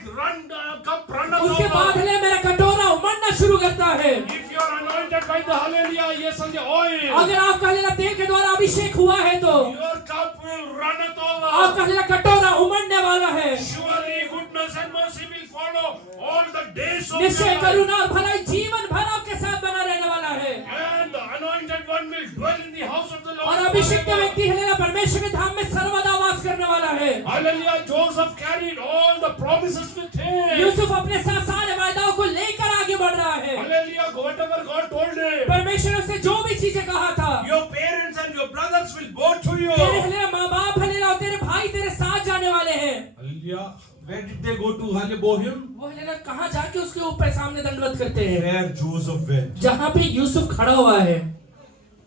cup runneth उसके बाद over. हले मेरा कटोरा उमड़ना शुरू करता है। If you are anointed by the hallelujah, yes, and the oil, अगर आपका हलेला तेल के द्वारा अभिषेक हुआ है तो your cup will runneth over. आपका हलेला कटोरा उमड़ने वाला है। Surely goodness and mercy will follow all the days of निश्चय your life. करुणा और भलाई जीवन भर आपके साथ बना रहने वाला है। And the anointed one will dwell in the house of the Lord. और अभिषिक्त व्यक्ति हलेला परमेश्वर के धाम में सर्वदा वास करने वाला है। Hallelujah. Joseph carried all the promises with him. Yusuf अपने साथ सारे वायदाओं को लेकर आगे बढ़ रहा है। Hallelujah. Whatever God told him, परमेश्वर ने उससे जो भी चीजें कहा था, your parents and your brothers will bow to you. तेरे हलेला माँ बाप हलेला और तेरे भाई तेरे साथ जाने वाले हैं। Hallelujah. Where did they go to? Hallelujah. Bow him? वो हलेला कहाँ जाके उसके ऊपर सामने दंडवत करते हैं? Where Joseph went. जहाँ पे यूसुफ खड़ा हुआ है।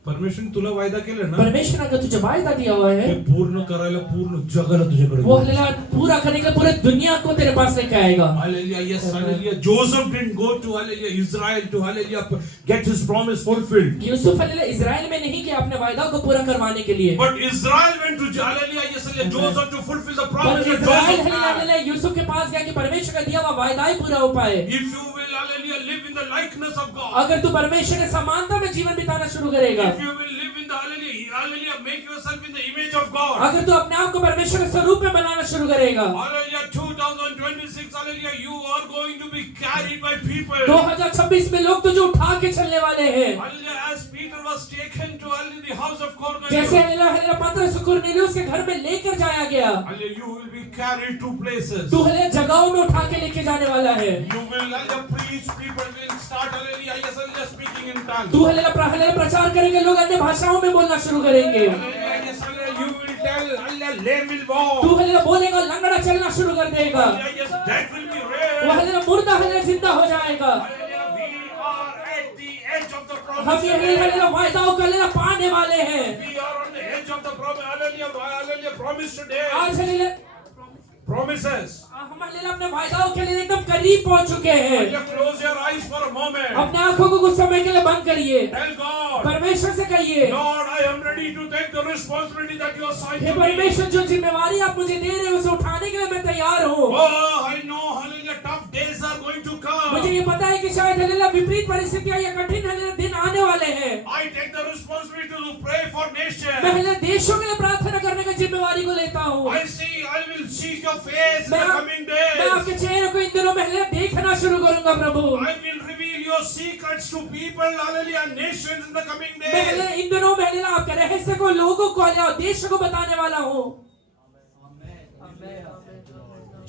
परमेश्वर तुला वायदा केलं ना, परमेश्वर ने अगर तुझे वायदा दिया हुआ है, ते पूर्ण करायला पूर्ण जगाला तुझ्याकडे वो घेऊन. हलेला पूरा करने के लिए पूरे दुनिया को तेरे पास लेके आएगा। Hallelujah. Yes, hallelujah. Joseph didn't go to hallelujah Israel to hallelujah get his promise fulfilled. यूसुफ हलेला इजराइल में नहीं गया अपने वायदा को पूरा करवाने के लिए, But Israel went to hallelujah yes, hallelujah Joseph to fulfill the promise बल्कि that Israel Joseph hallelujah had. Hallelujah यूसुफ के पास गया कि परमेश्वर का दिया हुआ वायदा ही पूरा हो पाए। If you will hallelujah live in the likeness of God, अगर तू परमेश्वर के समानता में जीवन बिताना शुरू करेगा, if you will live in the hallelujah make yourself in the image of God. अगर तू अपने आप को परमेश्वर के स्वरूप में बनाना शुरू करेगा, Hallelujah 2026 hallelujah you are going to be carried by people. 2026 में लोग तुझे उठा के चलने वाले हैं। Hallelujah as Peter was taken to hallelujah the house of Cornelius. जैसे हलेला हलेला पतरस को कुरनेलियुस के घर में लेकर जाया गया, Hallelujah you will be carried to places. तू हलेला जगहों में उठा के लेके जाने वाला है। You will hallelujah preach, people will start hallelujah yes hallelujah speaking in tongues. तू हलेला प्रचार करेंगे, लोग अन्य भाषाओं में बोलना शुरू करेंगे। Hallelujah yes hallelujah you will tell hallelujah lame will walk. तू हलेला बोलेगा, लंगड़ा चलना शुरू कर देगा, Hallelujah yes death will be raised. वो हलेला मुर्दा हलेला जिंदा हो जाएगा। Hallelujah we are at the edge of the हम promise. ये हलेला वायदाओं का हलेला पाने वाले हैं। We are on the edge of the promise. Hallelujah promise today. आज हलेला Promises. हम हलेला अपने वायदाओं के लिए एकदम करीब पहुंच चुके हैं। Hallelujah close your eyes for a moment. अपने आंखों को कुछ समय के लिए बंद करिए, Tell God, परमेश्वर से कहिए, Lord, I am ready to take the responsibility that you assigned hey to me. परमेश्वर जो जिम्मेवारी आप मुझे दे रहे हैं उसे उठाने के लिए मैं तैयार हूँ। Oh, I know, hallelujah, tough days are going to मुझे come. ये पता है कि शायद हलेला विपरीत परिस्थितियां या कठिन हलेला दिन आने वाले हैं। I take the responsibility to pray for मैं nations. हलेला देशों के लिए प्रार्थना करने की जिम्मेवारी को लेता हूँ। I will seek your face in the coming मैं days. आपके चेहरे को इन दिनों में हलेला देखना शुरू करूंगा प्रभु। I will reveal your secrets to people, hallelujah, nations in the coming मैं days. हलेला इन दिनों में हलेला आपके रहस्य को लोगों को हलेला देशों को बताने वाला हूँ।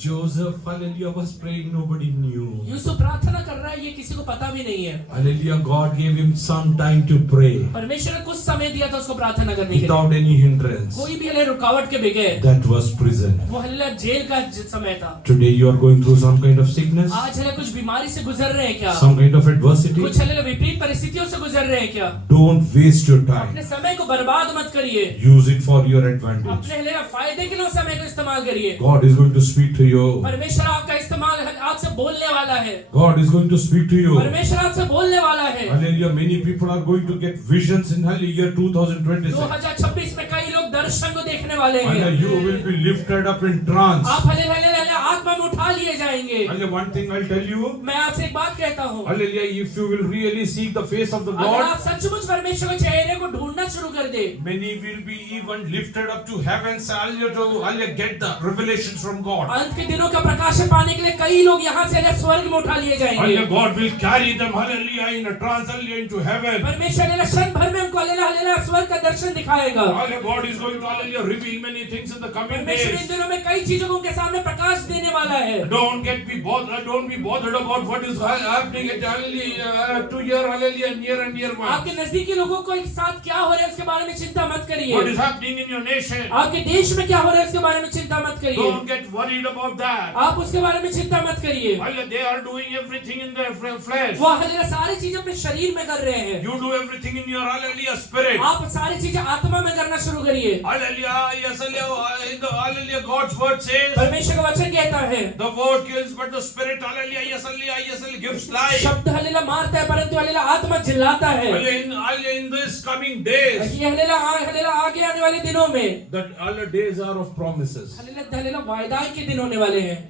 Joseph, hallelujah, was praying, nobody knew. Yusuf प्रार्थना कर रहा है, ये किसी को पता भी नहीं है। Hallelujah, God gave him some time to pray परमेश्वर ने कुछ समय दिया था उसको प्रार्थना करने के लिए, without any hindrance. कोई भी हलेला रुकावट के बगैर। That was prison. वो हलेला जेल का समय था। Today you are going through some kind of sickness, आज हलेला कुछ बीमारी से गुजर रहे हैं क्या? some kind of adversity. कुछ हलेला विपरीत परिस्थितियों से गुजर रहे हैं क्या? Don't waste your time. अपने समय को बर्बाद मत करिए, Use it for your advantage. अपने हलेला फायदे के लिए उस समय को इस्तेमाल करिए। God is going to speak to you. परमेश्वर आपका इस्तेमाल आपसे बोलने वाला है। God is going to speak to you. परमेश्वर आपसे बोलने वाला है। Hallelujah. Many people are going to get visions in hallelujah year 2026. 2026 में कई लोग दर्शन को देखने वाले हैं। Hallelujah. You will be lifted up in trance. आप हलेला हलेला आत्मा में उठा लिए जाएंगे। Hallelujah. One thing I'll tell you. मैं आपसे एक बात कहता हूँ, Hallelujah. If you will really seek the face of the अगर God, आप सचमुच परमेश्वर के चेहरे को ढूंढना शुरू कर दे, many will be even lifted up to heavens. Hallelujah. To hallelujah get the revelations from God. अंत के दिनों का प्रकाशन पाने के लिए कई लोग यहाँ से स्वर्ग में उठा लिए जाएंगे। Hallelujah. God will carry them. Hallelujah. In a trance. Hallelujah. Into heaven. परमेश्वर हलेला क्षण भर में उनको हलेला हलेला स्वर्ग का दर्शन दिखाएगा। Hallelujah. God is going to hallelujah reveal many things in the coming परमेश्वर इन days. दिनों में कई चीजों को उनके सामने प्रकाश देने वाला वाला है। Don't be bothered about what is happening at to your hallelujah near and near one. आपके नजदीकी लोगों को एक साथ क्या हो रहा है उसके बारे में चिंता मत करिए। What is happening in your nation? आपके देश में क्या हो रहा है उसके बारे में चिंता मत करिए। Don't get worried about that. आप उसके बारे में चिंता मत करिए। Hallelujah, they are doing everything in their flesh. वो हालेलुया सारी चीजें अपने शरीर में कर रहे हैं। You do everything in your hallelujah spirit. आप सारी चीजें आत्मा में करना शुरू करिए। Hallelujah, yes, hallelujah, God's word says, परमेश्वर का वचन कहता है, the word kills, but the spirit, hallelujah, yes, hallelujah, gives life. शब्द हालेलुया मारता है परंतु हालेलुया आत्मा जिलाता है। Hallelujah, in this coming days, ये हालेलुया आगे आने वाले दिनों में, the other days are of promises. Hallelujah वायदा के दिन होने वाले हैं।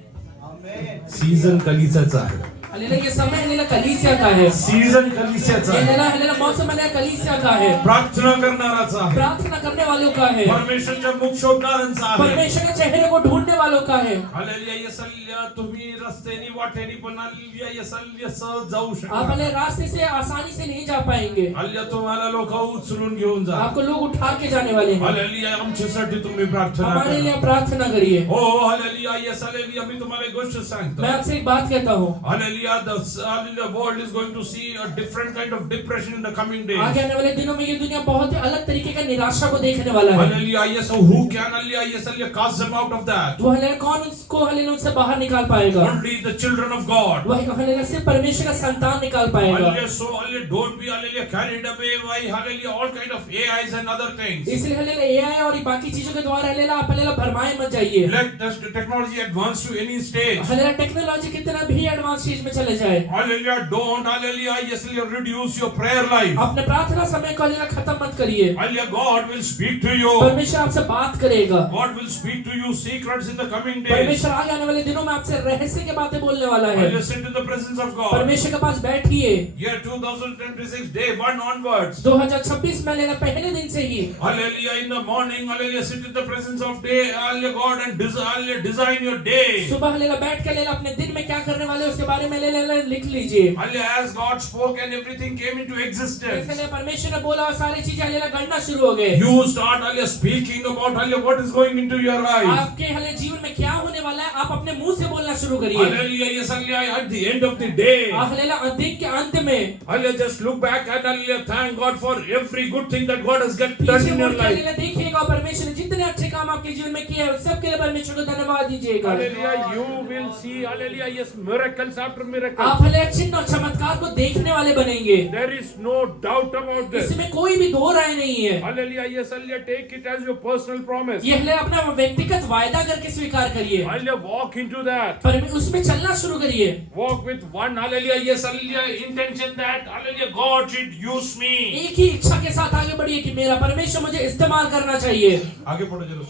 सीजन कलीसियाचा आहे. हालेलुया ये समय हालेलुया कलीसिया का है। सीजन कलीसियाचा ये आहे. हालेलुया मौसम हालेलुया कलीसिया का है। प्रार्थना करणाराचा आहे. प्रार्थना करने वालों का है। परमेश्वरच्या मुख शोधणाऱ्यांचा आहे. परमेश्वर के चेहरे को ढूंढने वालों का है। हालेलुया, येसल्या तुम्ही रस्त्यानी वाटेनी पण हालेलुया येसल्या सहज जाऊ आप शकता. हालेलुया रास्ते से आसानी से नहीं जा पाएंगे। हालेलुया तुम्हाला लोक उचलून घेऊन जा. आपको लोग उठा के जाने वाले हैं। हालेलुया आमच्यासाठी तुम्ही प्रार्थना हमारे करा. लिए प्रार्थना करिए। हो हालेलुया, येस हालेलुया, मी तुम्हाला एक गोष्ट सांगतो. मैं आपसे एक बात कहता हूँ, Hallelujah, the world is going to see a different kind of depression in the coming days. आगे आने वाले दिनों में ये दुनिया बहुत ही अलग तरीके का निराशा को देखने वाला है। Hallelujah, yes, so who can hallelujah cast them out of that? तो हालेलुया कौन उसको हालेलुया उनसे बाहर निकाल पाएगा? Only the children of God. वही हालेलुया सिर्फ परमेश्वर का संतान निकाल पाएगा। Hallelujah, so hallelujah, don't be hallelujah carried away by hallelujah all kind of AIs and other things. इसलिए हालेलुया एआई और बाकी चीजों के द्वारा हालेलुया आप हालेलुया भरमाए मत जाइए। Let the technology advance to any stage. Hallelujah technology कितना भी एडवांस स्टेज में चले जाए, Hallelujah, don't hallelujah yes reduce your prayer life. अपने प्रार्थना समय को हालेलुया खत्म मत करिए। Hallelujah, God will speak to you. परमेश्वर आपसे बात करेगा। God will speak to you secrets in the coming days. परमेश्वर आगे आने वाले दिनों में आपसे रहस्य की बातें बोलने वाला है। Hallelujah, sit in the presence of God. परमेश्वर के पास बैठिए। Year 2026, day 1 onwards. 2026 में लेना पहले दिन से ही Hallelujah, in the morning, hallelujah, sit in the presence of day, hallelujah, God, and design your day. सुबह हालेलुया बैठ के लेना अपने दिन में क्या करने वाले उसके बारे में ले लिख लीजिए। Hallelujah, as God spoke and everything came into existence. इसलिए परमेश्वर ने बोला और सारी चीजें हालेलुया गणना शुरू हो गए। You start hallelujah speaking about hallelujah what is going into your life. आपके हालेलुया जीवन में क्या होने वाला है आप अपने मुंह से बोलना शुरू करिए। Hallelujah, yes, hallelujah, at the end of the day. Hallelujah दिन के अंत में Hallelujah, just look back and hallelujah thank God for every good thing that God has done पीछे in your मुड़ के life. हालेलुया देखिएगा जितने जितने अच्छे काम आपके जीवन में किए हैं सबके लिए परमेश्वर को धन्यवाद दीजिएगा। Hallelujah, you will see hallelujah yes miracles after miracles. आप हालेलुया चिन्ह और चमत्कार को देखने वाले बनेंगे। There is no doubt about this. इसमें कोई भी दो राय नहीं है। Hallelujah, yes, hallelujah, take it as your personal promise. ये हालेलुया अपना व्यक्तिगत वायदा करके स्वीकार करिए। Hallelujah, walk into that. पर उसमें चलना शुरू करिए। Walk with one hallelujah, yes, hallelujah, intention that hallelujah, God should use me. एक ही इच्छा के साथ आगे बढ़िए कि मेरा परमेश्वर मुझे इस्तेमाल करना चाहिए। आगे पढ़ो चलो।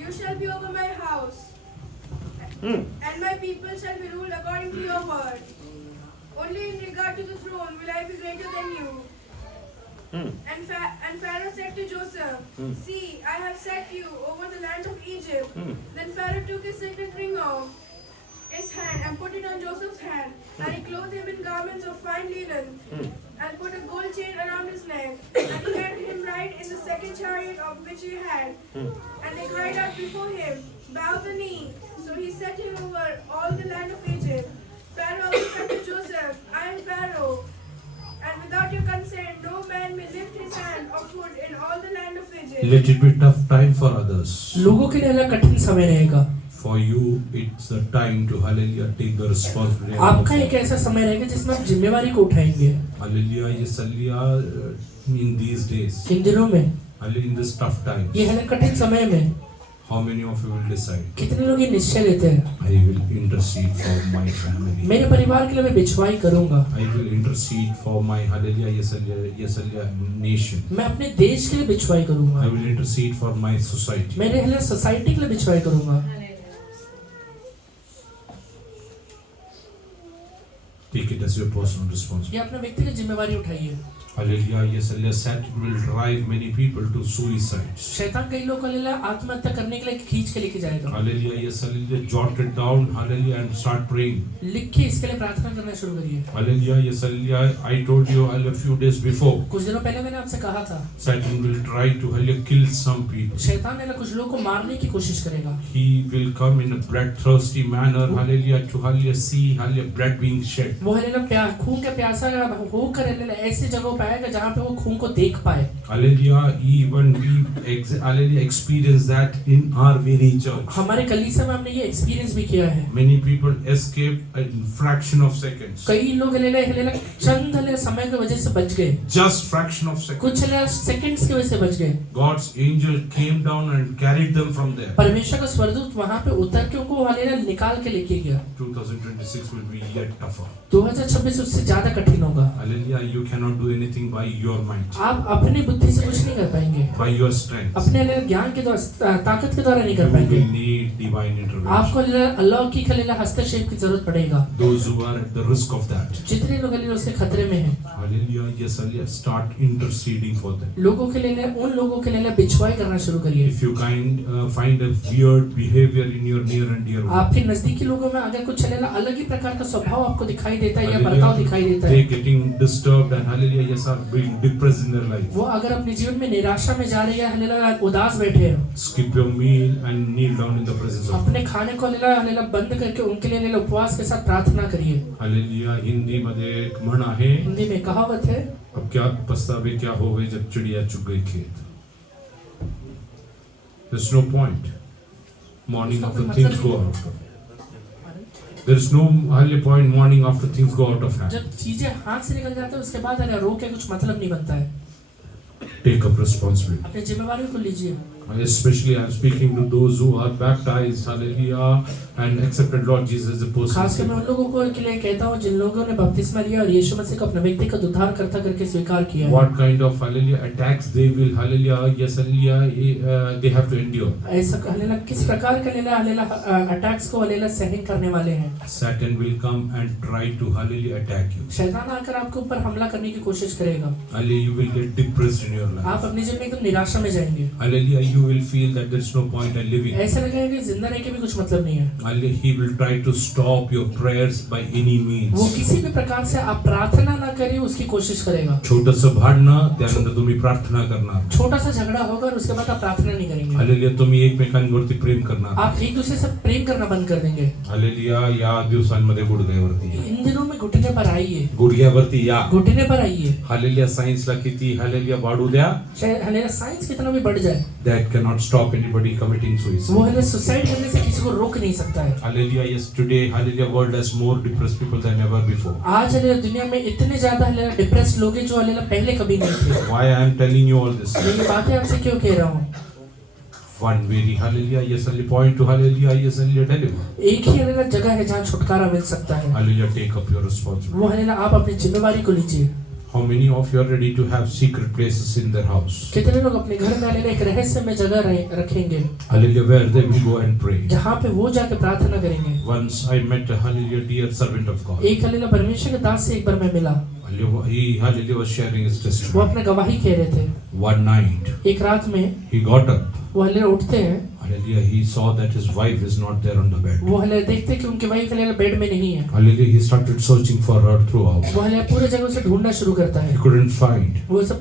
You shall be over my house, and my people shall be ruled according to your word. Only in regard to the throne will I be greater than you. And Pharaoh said to Joseph, See, I have set you over the land of Egypt. Then Pharaoh took his signet ring off his hand and put it on Joseph's hand, and he clothed him in garments of fine linen, and put a gold chain around his neck, and he had him ride in the second chariot of which he had. And they cried out before him, Bow the knee. So he set him over all the land of Egypt. Pharaoh also said to Joseph, I am Pharaoh, and without your consent no man may lift his hand or foot in all the land of Egypt. Let it be tough time for others. लोगों के लिए hallelujah कठिन समय रहेगा। For you, it's the time to hallelujah take the responsibility. आपका एक ऐसा समय रहेगा जिसमें आप जिम्मेवारी को उठाएंगे। Hallelujah, yes, hallelujah, in these days. इन दिनों में Hallelujah, in this tough time. ये हालेलुया कठिन समय में How many of you will decide? कितने लोग ये निश्चय लेते हैं I will intercede for my family. मेरे परिवार के लिए मैं बिछवाई करूंगा। I will intercede for my hallelujah, yes, hallelujah, nation. मैं अपने देश के लिए बिछवाई करूंगा। I will intercede for my society. मेरे हालेलुया सोसाइटी के लिए बिछवाई करूंगा। Take it as your personal responsibility. ये अपना व्यक्तिगत जिम्मेवारी उठाइए। Hallelujah. Yes, hallelujah. Satan will drive many people to suicide. शैतान कई लोग को हालेलुया आत्महत्या करने के लिए खींच के लेके जाएगा। Hallelujah. Yes, hallelujah. Jot it down. Hallelujah. And start praying. लिख के इसके लिए प्रार्थना करना शुरू करिए। Hallelujah. Yes, hallelujah. I told you a few days before. कुछ दिनों पहले मैंने आपसे कहा था Satan will try to hallelujah kill some people. शैतान ने कुछ लोगों को मारने की कोशिश करेगा। He will come in a bloodthirsty manner. Hallelujah. To hallelujah see hallelujah blood being shed. वो हालेलुया खून के प्यासा होकर हालेलुया ऐसी जगह पे आएगा जहाँ पे वो खून को देख पाए। Hallelujah. Even we hallelujah experience that in our very church. हमारे कलीसिया में हमने ये एक्सपीरियंस भी किया है। Many people escape in fraction of seconds. कई लोग हालेलुया चंद हालेलुया समय की वजह से बच गए। Just fraction of seconds. कुछ हालेलुया सेकंड्स की वजह से बच गए। God's angel came down and carried them from there. परमेश्वर का स्वर्गदूत वहाँ पे उतर के उनको हालेलुया निकाल के लेके गया। 2026 will be yet tougher. 2026 उससे ज्यादा कठिन होगा। Hallelujah. You cannot do anything by your might, आप अपनी बुद्धि से कुछ नहीं कर पाएंगे, by your strength. अपने हालेलुया ज्ञान के द्वारा ताकत के द्वारा नहीं You कर पाएंगे। will need divine intervention. आपको हालेलुया अल्लाह की हालेलुया हस्तक्षेप की जरूरत पड़ेगा। Those who are at the risk of that. जितने लोग हालेलुया उसके खतरे में हैं, Hallelujah. Yes, hallelujah. Start interceding for them. लोगों के लिए उन लोगों के लिए बिछवाई करना शुरू करिए। If you find a weird behavior in your near and dear ones, आपके नजदीकी लोगों में अगर कुछ हालेलुया अलग ही प्रकार का स्वभाव आपको दिखाई देता है या बर्ताव दिखाई देता they है, getting disturbed and hallelujah, yes, are being depressed in their life. वो अगर अपने जीवन में निराशा में जा रही है, हालेलुया उदास बैठे हैं, Skip your meal and kneel down in the presence of God. अपने खाने को हालेलुया बंद करके उनके लिए हालेलुया उपवास के साथ प्रार्थना करिए। Hallelujah. हिंदी मध्ये एक म्हण आहे, हिंदी में कहावत है, अब क्या पछतावे क्या होवे जब चिड़िया चुग गई खेत. There's no point mourning after things go out. There's no point mourning after things go out of hand. जब चीजें हाथ से निकल जाते हैं उसके बाद हालेलुया रो के कुछ मतलब नहीं बनता है। Take up responsibility. अपनी जिम्मेवारी को लीजिए। Especially I'm speaking to those who are baptized, hallelujah, and accepted Lord Jesus as a खासकर मैं personal उन लोगों को के लिए कहता हूँ जिन लोगों ने बपतिस्मा लिया और यीशु मसीह को अपने व्यक्तिगत उद्धारकर्ता करके स्वीकार किया है। What kind of hallelujah attacks they will hallelujah, yes hallelujah, they have to endure. ऐसा हालेलुया किस प्रकार का हालेलुया अटैक्स को हालेलुया सहन करने वाले हैं। Satan will come and try to hallelujah attack you. शैतान आकर आपके ऊपर हमला करने की कोशिश करेगा। Hallelujah, you will get depressed in your life. आप अपने जीवन में एकदम निराशा में जाएंगे। Hallelujah, you will feel that there is no point in living. ऐसा लगेगा कि जिंदा रह के भी कुछ मतलब नहीं है। Hallelujah, he will try to stop your prayers by any वो means. किसी भी प्रकार से आप प्रार्थना ना करिए उसकी कोशिश करेगा। छोटंसं भांडणं त्यानंतर तुम्ही प्रार्थना करणार. छोटा सा झगड़ा होगा और उसके बाद आप प्रार्थना नहीं करेंगे। हालेलुया, तुम्ही एकमेकांवरती प्रेम करणार. आप एक दूसरे से प्रेम करना बंद कर देंगे। हालेलुया, या दिवसांमध्ये गुडघ्यावरती या. इन दिनों में घुटने पर आइए, गुडघ्यावरती या. घुटने पर आइए। हालेलुया, सायन्सला किती हालेलुया वाढू द्या. चाहे हालेलुया साइंस कितना भी बढ़ जाए, That cannot stop anybody committing suicide. वो हालेलुया सुसाइड करने से किसी को रोक नहीं सकता है। Hallelujah, yes, today, hallelujah, world has more depressed people than ever before. आज हालेलुया दुनिया में इतने ज्यादा हालेलुया डिप्रेस्ड लोग हैं जो हालेलुया पहले कभी नहीं थे। Why I am telling you all this? मैं ये बातें आपसे क्यों कह रहा हूँ? One very hallelujah, yes, hallelujah, point to hallelujah, yes, hallelujah, deliver. एक ही हालेलुया जगह है जहाँ छुटकारा मिल सकता है। Hallelujah, take up your responsibility. वो हालेलुया आप अपनी जिम्मेवारी को लीजिए। How many of you are ready to have secret places in their house? कितने लोग अपने घर में हालेलुया एक रहस्यमय जगह रखेंगे Hallelujah, where they will go and pray. जहाँ पे वो जाके प्रार्थना करेंगे। Once I met a hallelujah dear servant of God. एक हालेलुया परमेश्वर के दास से एक बार मैं मिला। Hallelujah was sharing his वो testimony. अपने गवाही कह रहे थे। One night, एक रात में he got up. वो हालेलुया उठते हैं, Hallelujah, he saw that his wife is not there on the bed. वो हालेलुया देखते कि उनकी वाइफ हालेलुया बेड में नहीं है। Hallelujah, he started searching for her throughout. वो हालेलुया पूरे जगह उसे ढूंढना शुरू करता He है, couldn't find. वो उसे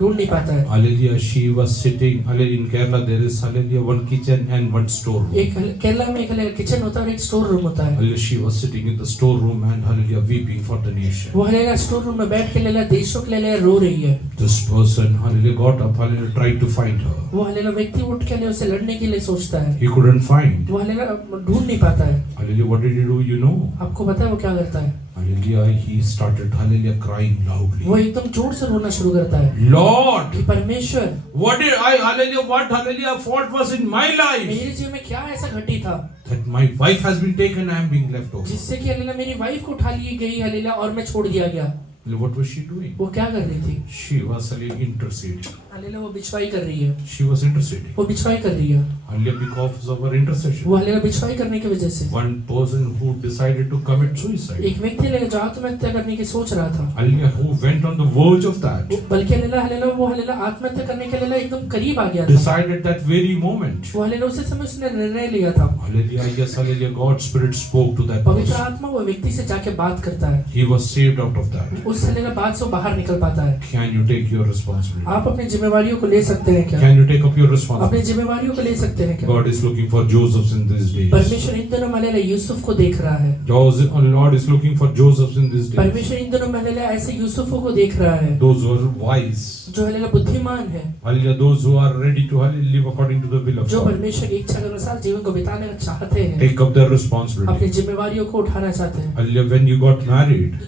ढूंढ नहीं पाता है। Hallelujah, she was sitting. Hallelujah, in Kerala there is hallelujah one kitchen and one storeroom. एक केरला में एक हालेलुया किचन होता है और एक स्टोर रूम होता है। Hallelujah, she was sitting in the storeroom and hallelujah weeping for the nation. वो हालेलुया स्टोर रूम में बैठ के हालेलुया देशों के लिए रो रही है। This person hallelujah got up, hallelujah tried to find her. वो हालेलुया व्यक्ति उठ के हालेलुया उसे लड़ने के लिए सोचता है, He couldn't find. वो हालेलुया ढूंढ नहीं पाता है। Hallelujah, what did he do? You know? आपको पता है वो क्या करता है? Hallelujah, he started hallelujah crying वो loudly. एकदम जोर से रोना शुरू करता है Lord, कि परमेश्वर what did I hallelujah what hallelujah fault was in my life मेरे जीवन में क्या ऐसा घटी था that my wife has been taken, I am being left over. जिससे कि हालेलुया मेरी वाइफ को उठा ली गई हालेलुया और मैं छोड़ दिया गया। What was she doing? वो क्या कर रही थी? She was hallelujah interceding. Hallelujah वो बिछवाई कर रही है, She was interceding. वो बिछवाई कर रही है। Hallelujah, because of our intercession. वो हालेलुया बिछवाई करने की वजह से One person who decided to commit suicide. एक व्यक्ति हालेलुया जो आत्महत्या करने की सोच रहा था, Hallelujah, who went on the verge of that. बल्कि हालेलुया वो हालेलुया आत्महत्या करने के लिए एकदम करीब आ गया था। Decided that very moment. वो हालेलुया उसी समय उसने निर्णय लिया था। Hallelujah, yes, hallelujah, God's Spirit spoke to that पवित्र person. आत्मा वो व्यक्ति से जाके बात करता है, He was saved out of that. उस हालेलुया बात से वो बाहर निकल पाता है। Can you take your responsibility? आप अपनी जिम्मेवारियों को ले सकते हैं क्या? Can you take up your अपनी responsibility? जिम्मेवारियों को ले सकते हैं क्या? God is looking for Josephs in these days. परमेश्वर इन दिनों में हालेलुया यूसुफ को देख रहा है। Lord is looking for Josephs in these days. परमेश्वर इन दिनों में हालेलुया ऐसे यूसुफों को देख रहा है Those who are wise. जो हालेलुया बुद्धिमान है, Hallelujah, those who are ready to hallelujah, live according to the will of जो God. परमेश्वर की इच्छा के अनुसार जीवन को बिताने का चाहते हैं, Take up their अपनी responsibility. जिम्मेवारियों को उठाना चाहते हैं। Hallelujah, when you got married,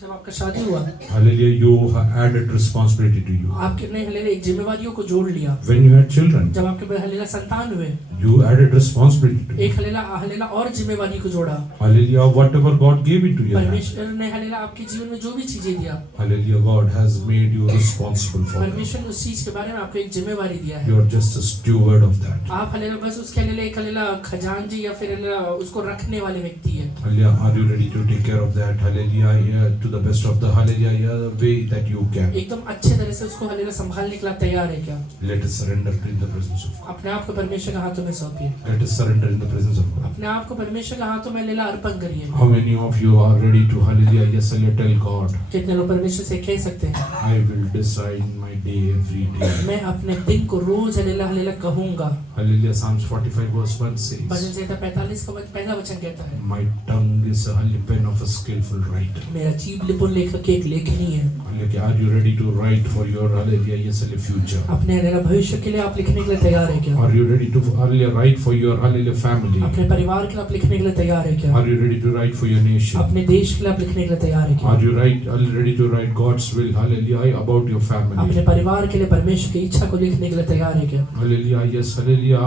जब आपका शादी हुआ, hallelujah, you added responsibility to you. आपने हालेलुया एक जिम्मेवारियों को जोड़ लिया। When you had children, जब आपके हालेलुया संतान हुए, you added responsibility to you. एक हालेलुया और जिम्मेवारी को जोड़ा। Hallelujah, whatever God gave it to you. परमेश्वर ने हालेलुया आपके जीवन में जो भी चीजें दिया, Hallelujah, God has made you responsible for it. परमेश्वर ने उस चीज के बारे में आपको एक जिम्मेवारी दिया है। You are just a steward of that. आप हालेलुया बस उसके हालेलुया एक हालेलुया खजांची या फिर हालेलुया उसको रखने वाले व्यक्ति है। Hallelujah, are you ready to take care of that? Hallelujah, yeah, to the best of the hallelujah, yeah, the way that you can. एकदम अच्छे तरह से उसको हालेलुया संभालने के लिए आप तैयार है क्या? Let us surrender in the presence of God. अपने आप को परमेश्वर के हाथों में सौंपिए। Let us surrender in the presence of God. अपने आप को परमेश्वर के हाथों में हालेलुया अर्पण करिए। How many of you are ready to hallelujah, yes, hallelujah, tell God, कितने लोग परमेश्वर से कह सकते हैं, I will decide my day every day. मैं अपने दिन को रोज हालेलुया हालेलुया कहूंगा। Hallelujah, Psalms 45 verse 1 says, भजन संहिता 45 का पहला वचन कहता है, my tongue is a hallelujah, pen of a skillful writer. मेरा जीभ निपुण लेखक की एक लेखनी है। Hallelujah, are you ready to write for your hallelujah, yes, hallelujah, future? अपने हालेलुया भविष्य के लिए आप लिखने के लिए तैयार है क्या? Are you ready to hallelujah, write for your hallelujah, family? अपने परिवार के लिए आप लिखने के लिए तैयार है क्या? Are you ready to write for your nation? अपने देश के लिए आप लिखने के लिए तैयार है क्या? Are you ready to write God's will, hallelujah, about your family? अपने परिवार के लिए परमेश्वर की इच्छा को लिखने के लिए तैयार है क्या? Hallelujah, yes, hallelujah,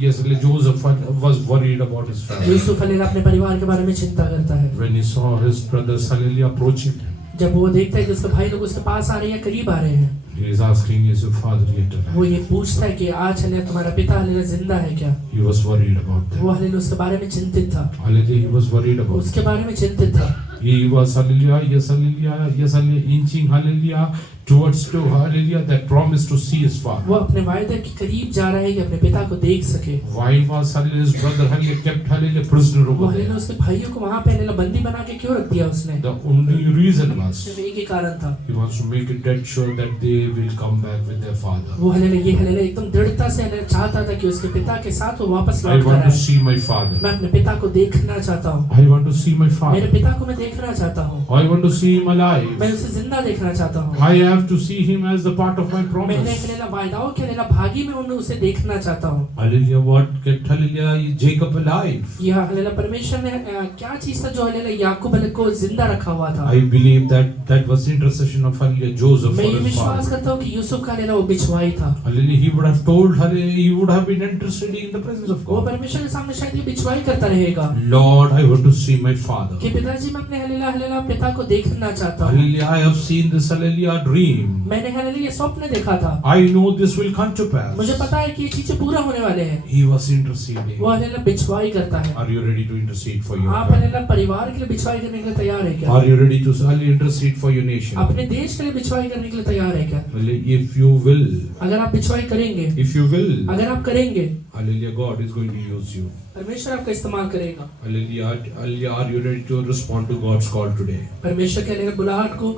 yes, hallelujah, Joseph was worried about his family. Yusuf hallelujah अपने परिवार के बारे में चिंता करता है। When he saw his brothers, hallelujah, approaching him, जब वो देखता है कि उसके भाई लोग उसके पास आ रहे हैं, करीब आ रहे हैं, he is asking, is your father yet alive? वो ये पूछता है कि आज हालेलुया तुम्हारा पिता हालेलुया जिंदा है क्या? He was worried about वो them. हालेलुया उसके बारे में चिंतित था, Hallelujah, he was worried about उसके बारे में चिंतित था। them. He was, hallelujah, yes, hallelujah, inching, hallelujah, towards to, hallelujah, that promise to see his father. वो अपने वायदे के करीब जा रहा है कि अपने पिता को देख सके। Why was, hallelujah, his brother, hallelujah, kept, hallelujah, prisoner वो over हालेलुया there? उसके भाइयों को वहां पे हालेलुया बंदी बना के क्यों रख दिया उसने? The only reason was, सिर्फ एक ही कारण था, he wants to make it dead sure that they will come back with their father. वो हालेलुया एकदम दृढ़ता से हालेलुया चाहता था कि उसके पिता के साथ वो वापस I लौट कर want to आए। see my father. मैं अपने पिता को देखना चाहता हूँ, I want to see my मेरे father. पिता को मैं देखना चाहता हूँ, I want to see him मैं alive. उसे जिंदा देखना चाहता हूँ। I have to see him as the part of my मैंने promise. हालेलुया वायदाओं के हालेलुया भागी में उन्हें उसे देखना चाहता हूँ। Hallelujah, what kept, hallelujah, Jacob alive? यह हालेलुया परमेश्वर ने क्या चीज था जो हालेलुया याकूब हालेलुया को जिंदा रखा हुआ था? I believe that was intercession of, hallelujah, Joseph मैं for ये his विश्वास father. करता हूँ कि यूसुफ का हालेलुया वो बिछवाई था। Hallelujah, he would have told, hallelujah, he would have been interceding in the presence of वो God. परमेश्वर के सामने शायद ये बिछवाई करता रहेगा Lord, I want to see my father. कि पिताजी मैं अपने हालेलुया हालेलुया पिता को देखना चाहता हूँ। Hallelujah, I have seen this, hallelujah, dream. मैंने हालेलुया ये स्वप्न देखा था, I know this will come to pass. मुझे पता है कि ये चीजें पूरा होने वाले हैं। He was interceding. वो हालेलुया बिछवाई करता है। Are you ready to intercede for your आप family? हालेलुया परिवार के लिए बिछवाई करने के लिए तैयार है क्या? Are you ready to, hallelujah, intercede for your nation? अपने देश के लिए बिछवाई करने के लिए तैयार है क्या? Hallelujah, if you will, अगर आप बिछवाई करेंगे, if you will, अगर आप करेंगे, hallelujah, God is going to use you. परमेश्वर आपका इस्तेमाल करेगा। Hallelujah, hallelujah, are you ready to respond to God's call today? परमेश्वर के हालेलुया बुलाहट को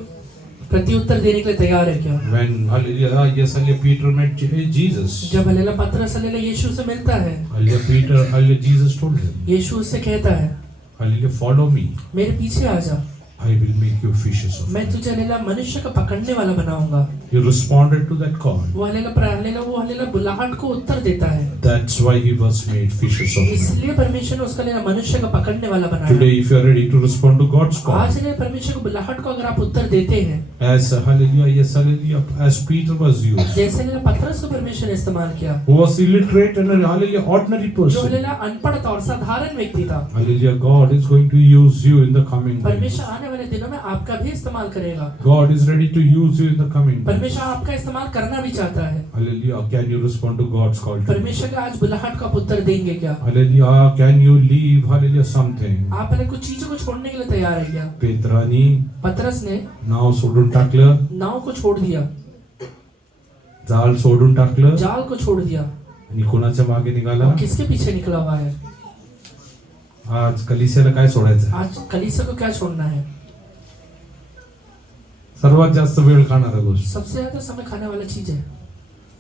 प्रत्युत्तर देने के लिए तैयार है क्या? When, hallelujah, yes, hallelujah, Peter met Jesus. जब हालेलुया पतरस हालेलुया यीशु से मिलता है, Hallelujah, Peter, hallelujah, Jesus told him, यीशु उससे कहता है, hallelujah, follow me. मेरे पीछे आ जा, I will make you fishers of मैं men. तुझे हालेलुया मनुष्य को पकड़ने वाला बनाऊंगा। He responded to that call. वो हालेलुया बुलाहट को उत्तर देता है। That's why he was made fishers of men. इसलिए परमेश्वर ने उसका हालेलुया मनुष्य को पकड़ने वाला बनाया। Today, if you are ready to respond to God's call, आज हालेलुया परमेश्वर को बुलाहट को अगर आप उत्तर देते हैं, as hallelujah, yes, hallelujah, as Peter was used, जैसे हालेलुया पतरस को परमेश्वर ने इस्तेमाल किया, who was illiterate and a hallelujah ordinary जो person. हालेलुया अनपढ़ था और साधारण व्यक्ति था, Hallelujah, God is going to use you in the coming days. परमेश्वर आने वाले वाले दिनों में आपका भी इस्तेमाल करेगा। God is ready to use you in the coming days. परमेश्वर आपका इस्तेमाल करना भी चाहता है। Hallelujah. Can you respond to God's call? परमेश्वर का आज बुलाहट का आप उत्तर देंगे क्या? Hallelujah. Can you leave? Hallelujah. Something. आप पहले कुछ चीजों को छोड़ने के लिए तैयार है क्या? Petrani पतरस ने नाव सोडून टाकलं, नाव को छोड़ दिया, जाल सोडून टाकलं जाल को छोड़ दिया, आणि कोणाच्या मागे निघाला? वो किसके पीछे निकला हुआ है? आज कलिसियाला काय सोडायचं? आज कलीसिया को क्या छोड़ना है? सर्वात जास्त वेळ खाणारा गोष्ट, सबसे ज्यादा समय खाने वाला चीज है,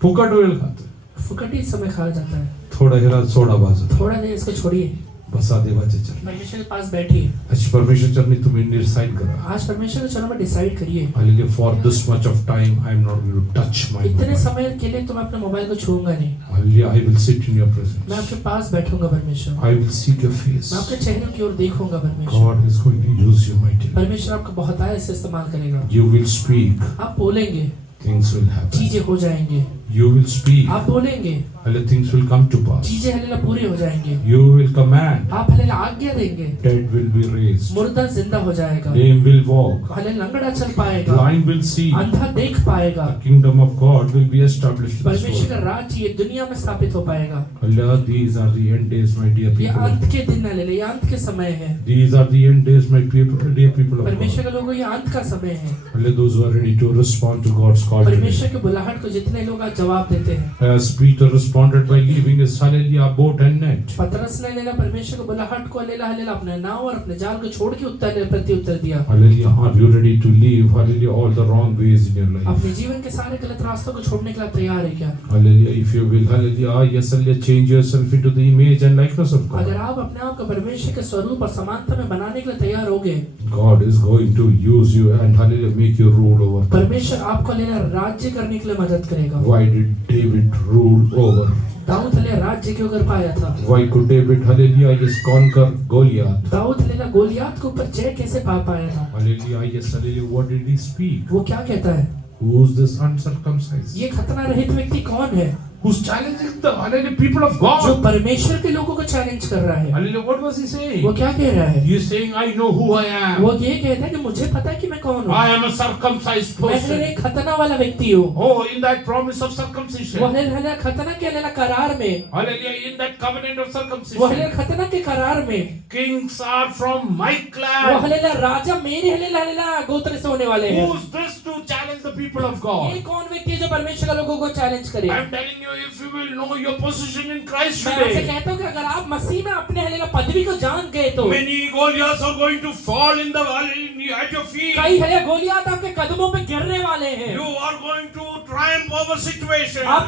फुकट वेळ खातो. फुकटी समय खाया जाता है। थोडा ह्याला सोडा बाजू, थोड़ा देर इसको छोड़िए, बसा देवाच्या चरणी. परमेश्वर के पास बैठिए। अशी परमेश्वर चरणी तुम्ही डिसाइड करा. आज परमेश्वर के चरणों में डिसाइड करिए, Hallelujah. For this much of time, I am not going to touch my इतने mobile. समय के लिए तो मैं अपने मोबाइल को छूऊंगा नहीं। Hallelujah. I will sit in your presence. मैं आपके पास बैठूंगा परमेश्वर, I will seek your face. मैं आपके चेहरे की ओर देखूंगा परमेश्वर। God is going to use you mightily. परमेश्वर आपको बहुत आय से इस्तेमाल करेगा। You will speak. आप बोलेंगे, Things will happen. चीजें हो जाएंगे। You will speak. आप बोलेंगे, Hallelujah. Things will come to pass. चीजें हलेला पूरी हो जाएंगे। You will command. आप हलेला आज्ञा देंगे, Dead will be raised. मुर्दा जिंदा हो जाएगा, Lame will walk. हलेला लंगड़ा चल पाएगा, Blind will see. अंधा देख पाएगा। The kingdom of God will be established in this परमेश्वर का world. राज्य ये दुनिया में स्थापित हो पाएगा। Hallelujah. These are the end days, my dear ये people. अंत के दिन हलेला, ये अंत के समय है। These are the end days, my people, dear people of परमेश्वर God. के लोगों, ये अंत का समय है। Hallelujah. Those who are ready to respond to God's call today. परमेश्वर के बुलाहट को जितने लोग आज जवाब देते हैं, As Peter responded by leaving his hallelujah boat and net. पतरस ने लेला परमेश्वर के बुलाहट को लेला हलेला अपने नाव और अपने जाल को छोड़ के उत्तर प्रत्युत्तर दिया। Hallelujah. Are you ready to leave? Hallelujah. All the wrong ways in your life. अपने जीवन के सारे गलत रास्तों को छोड़ने के लिए तैयार है क्या? Hallelujah. If you will, hallelujah. Yes, hallelujah. Change yourself into the image and likeness of अगर God. आप अपने आप को परमेश्वर के स्वरूप और समानता में बनाने के लिए तैयार हो गए, God is going to use you and hallelujah make you rule over. परमेश्वर आपको लेना राज्य करने के लिए मदद करेगा। Why did David rule over? Dawood हले राज्य क्यों कर पाया था? Why could David, hallelujah, yes, conquer Goliath? दाऊद हलेला गोलियात के ऊपर जय कैसे पा पाया था? Hallelujah, yes, hallelujah. What did he speak? वो क्या कहता है? Who's this uncircumcised? ये खतना रहित व्यक्ति कौन है? Who's challenging the hallelujah people of God? जो परमेश्वर के लोगों को चैलेंज कर रहा है। Hallelujah, what was he saying? वो क्या कह रहा है? He is saying, I know who I am. वो ये कहता है कि मुझे पता है कि मैं कौन हूँ। I am a circumcised मैं person. एक खतना वाला व्यक्ति हूँ। Oh, in that promise of वो circumcision. हले खतना के हले करार में, Hallelujah, in that covenant of वो हले circumcision. खतना के करार में, Kings are from my वो clan. हलेला राजा मेरे हलेला गोत्र से होने वाले हैं। Who's this to challenge the people of ये God? कौन व्यक्ति है जो परमेश्वर के लोगों को चैलेंज करे? I'm telling you, if you will know your position in Christ मैं आपसे today, कहता हूँ कि अगर आप मसीह में अपने हलेला पदवी को जान गए तो many Goliaths are going to fall in the valley at your feet. कई हले गोलियात आपके कदमों पे गिरने वाले हैं। You are going to triumph over situation. आप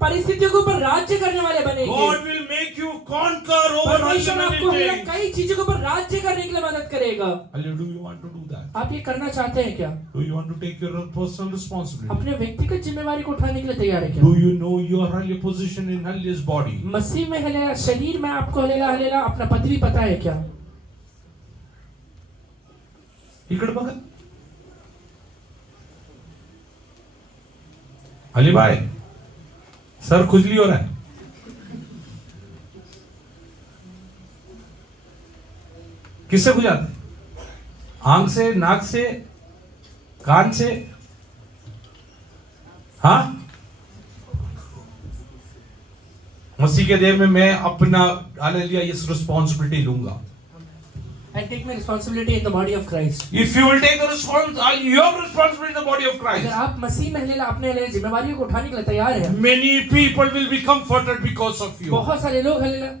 परिस्थितियों के ऊपर राज्य करने वाले बनेंगे। God will make you conquer over परमेश्वर आपको many हलेला things. कई चीजों के ऊपर राज्य करने के लिए मदद करेगा। Hallelujah, do you want to do that? आप ये करना चाहते हैं क्या? Do you want to take your personal responsibility? अपने व्यक्तिगत जिम्मेवारी को उठाने के लिए तैयार है क्या? Do you know your hallelujah position in hallelujah's body? मसीह में हलेला शरीर में आपको हलेला अपना पदवी पता है क्या? इकडे बघा. अली भाई, सर खुजली हो रहा है. किससे खुजाता है? आंख से, नाक से, कान से? हाँ, मसीह के देह में मैं अपना हालेलुया इस रिस्पॉन्सिबिलिटी लूंगा. And take my responsibility in the body of Christ. If you will take the responsibility, your responsibility in the body of अगर Christ, आप मसीह में हलेला अपने हलेला जिम्मेवारियों को उठाने के लिए तैयार हैं, many people will be comforted because of you. बहुत सारे लोग हलेला,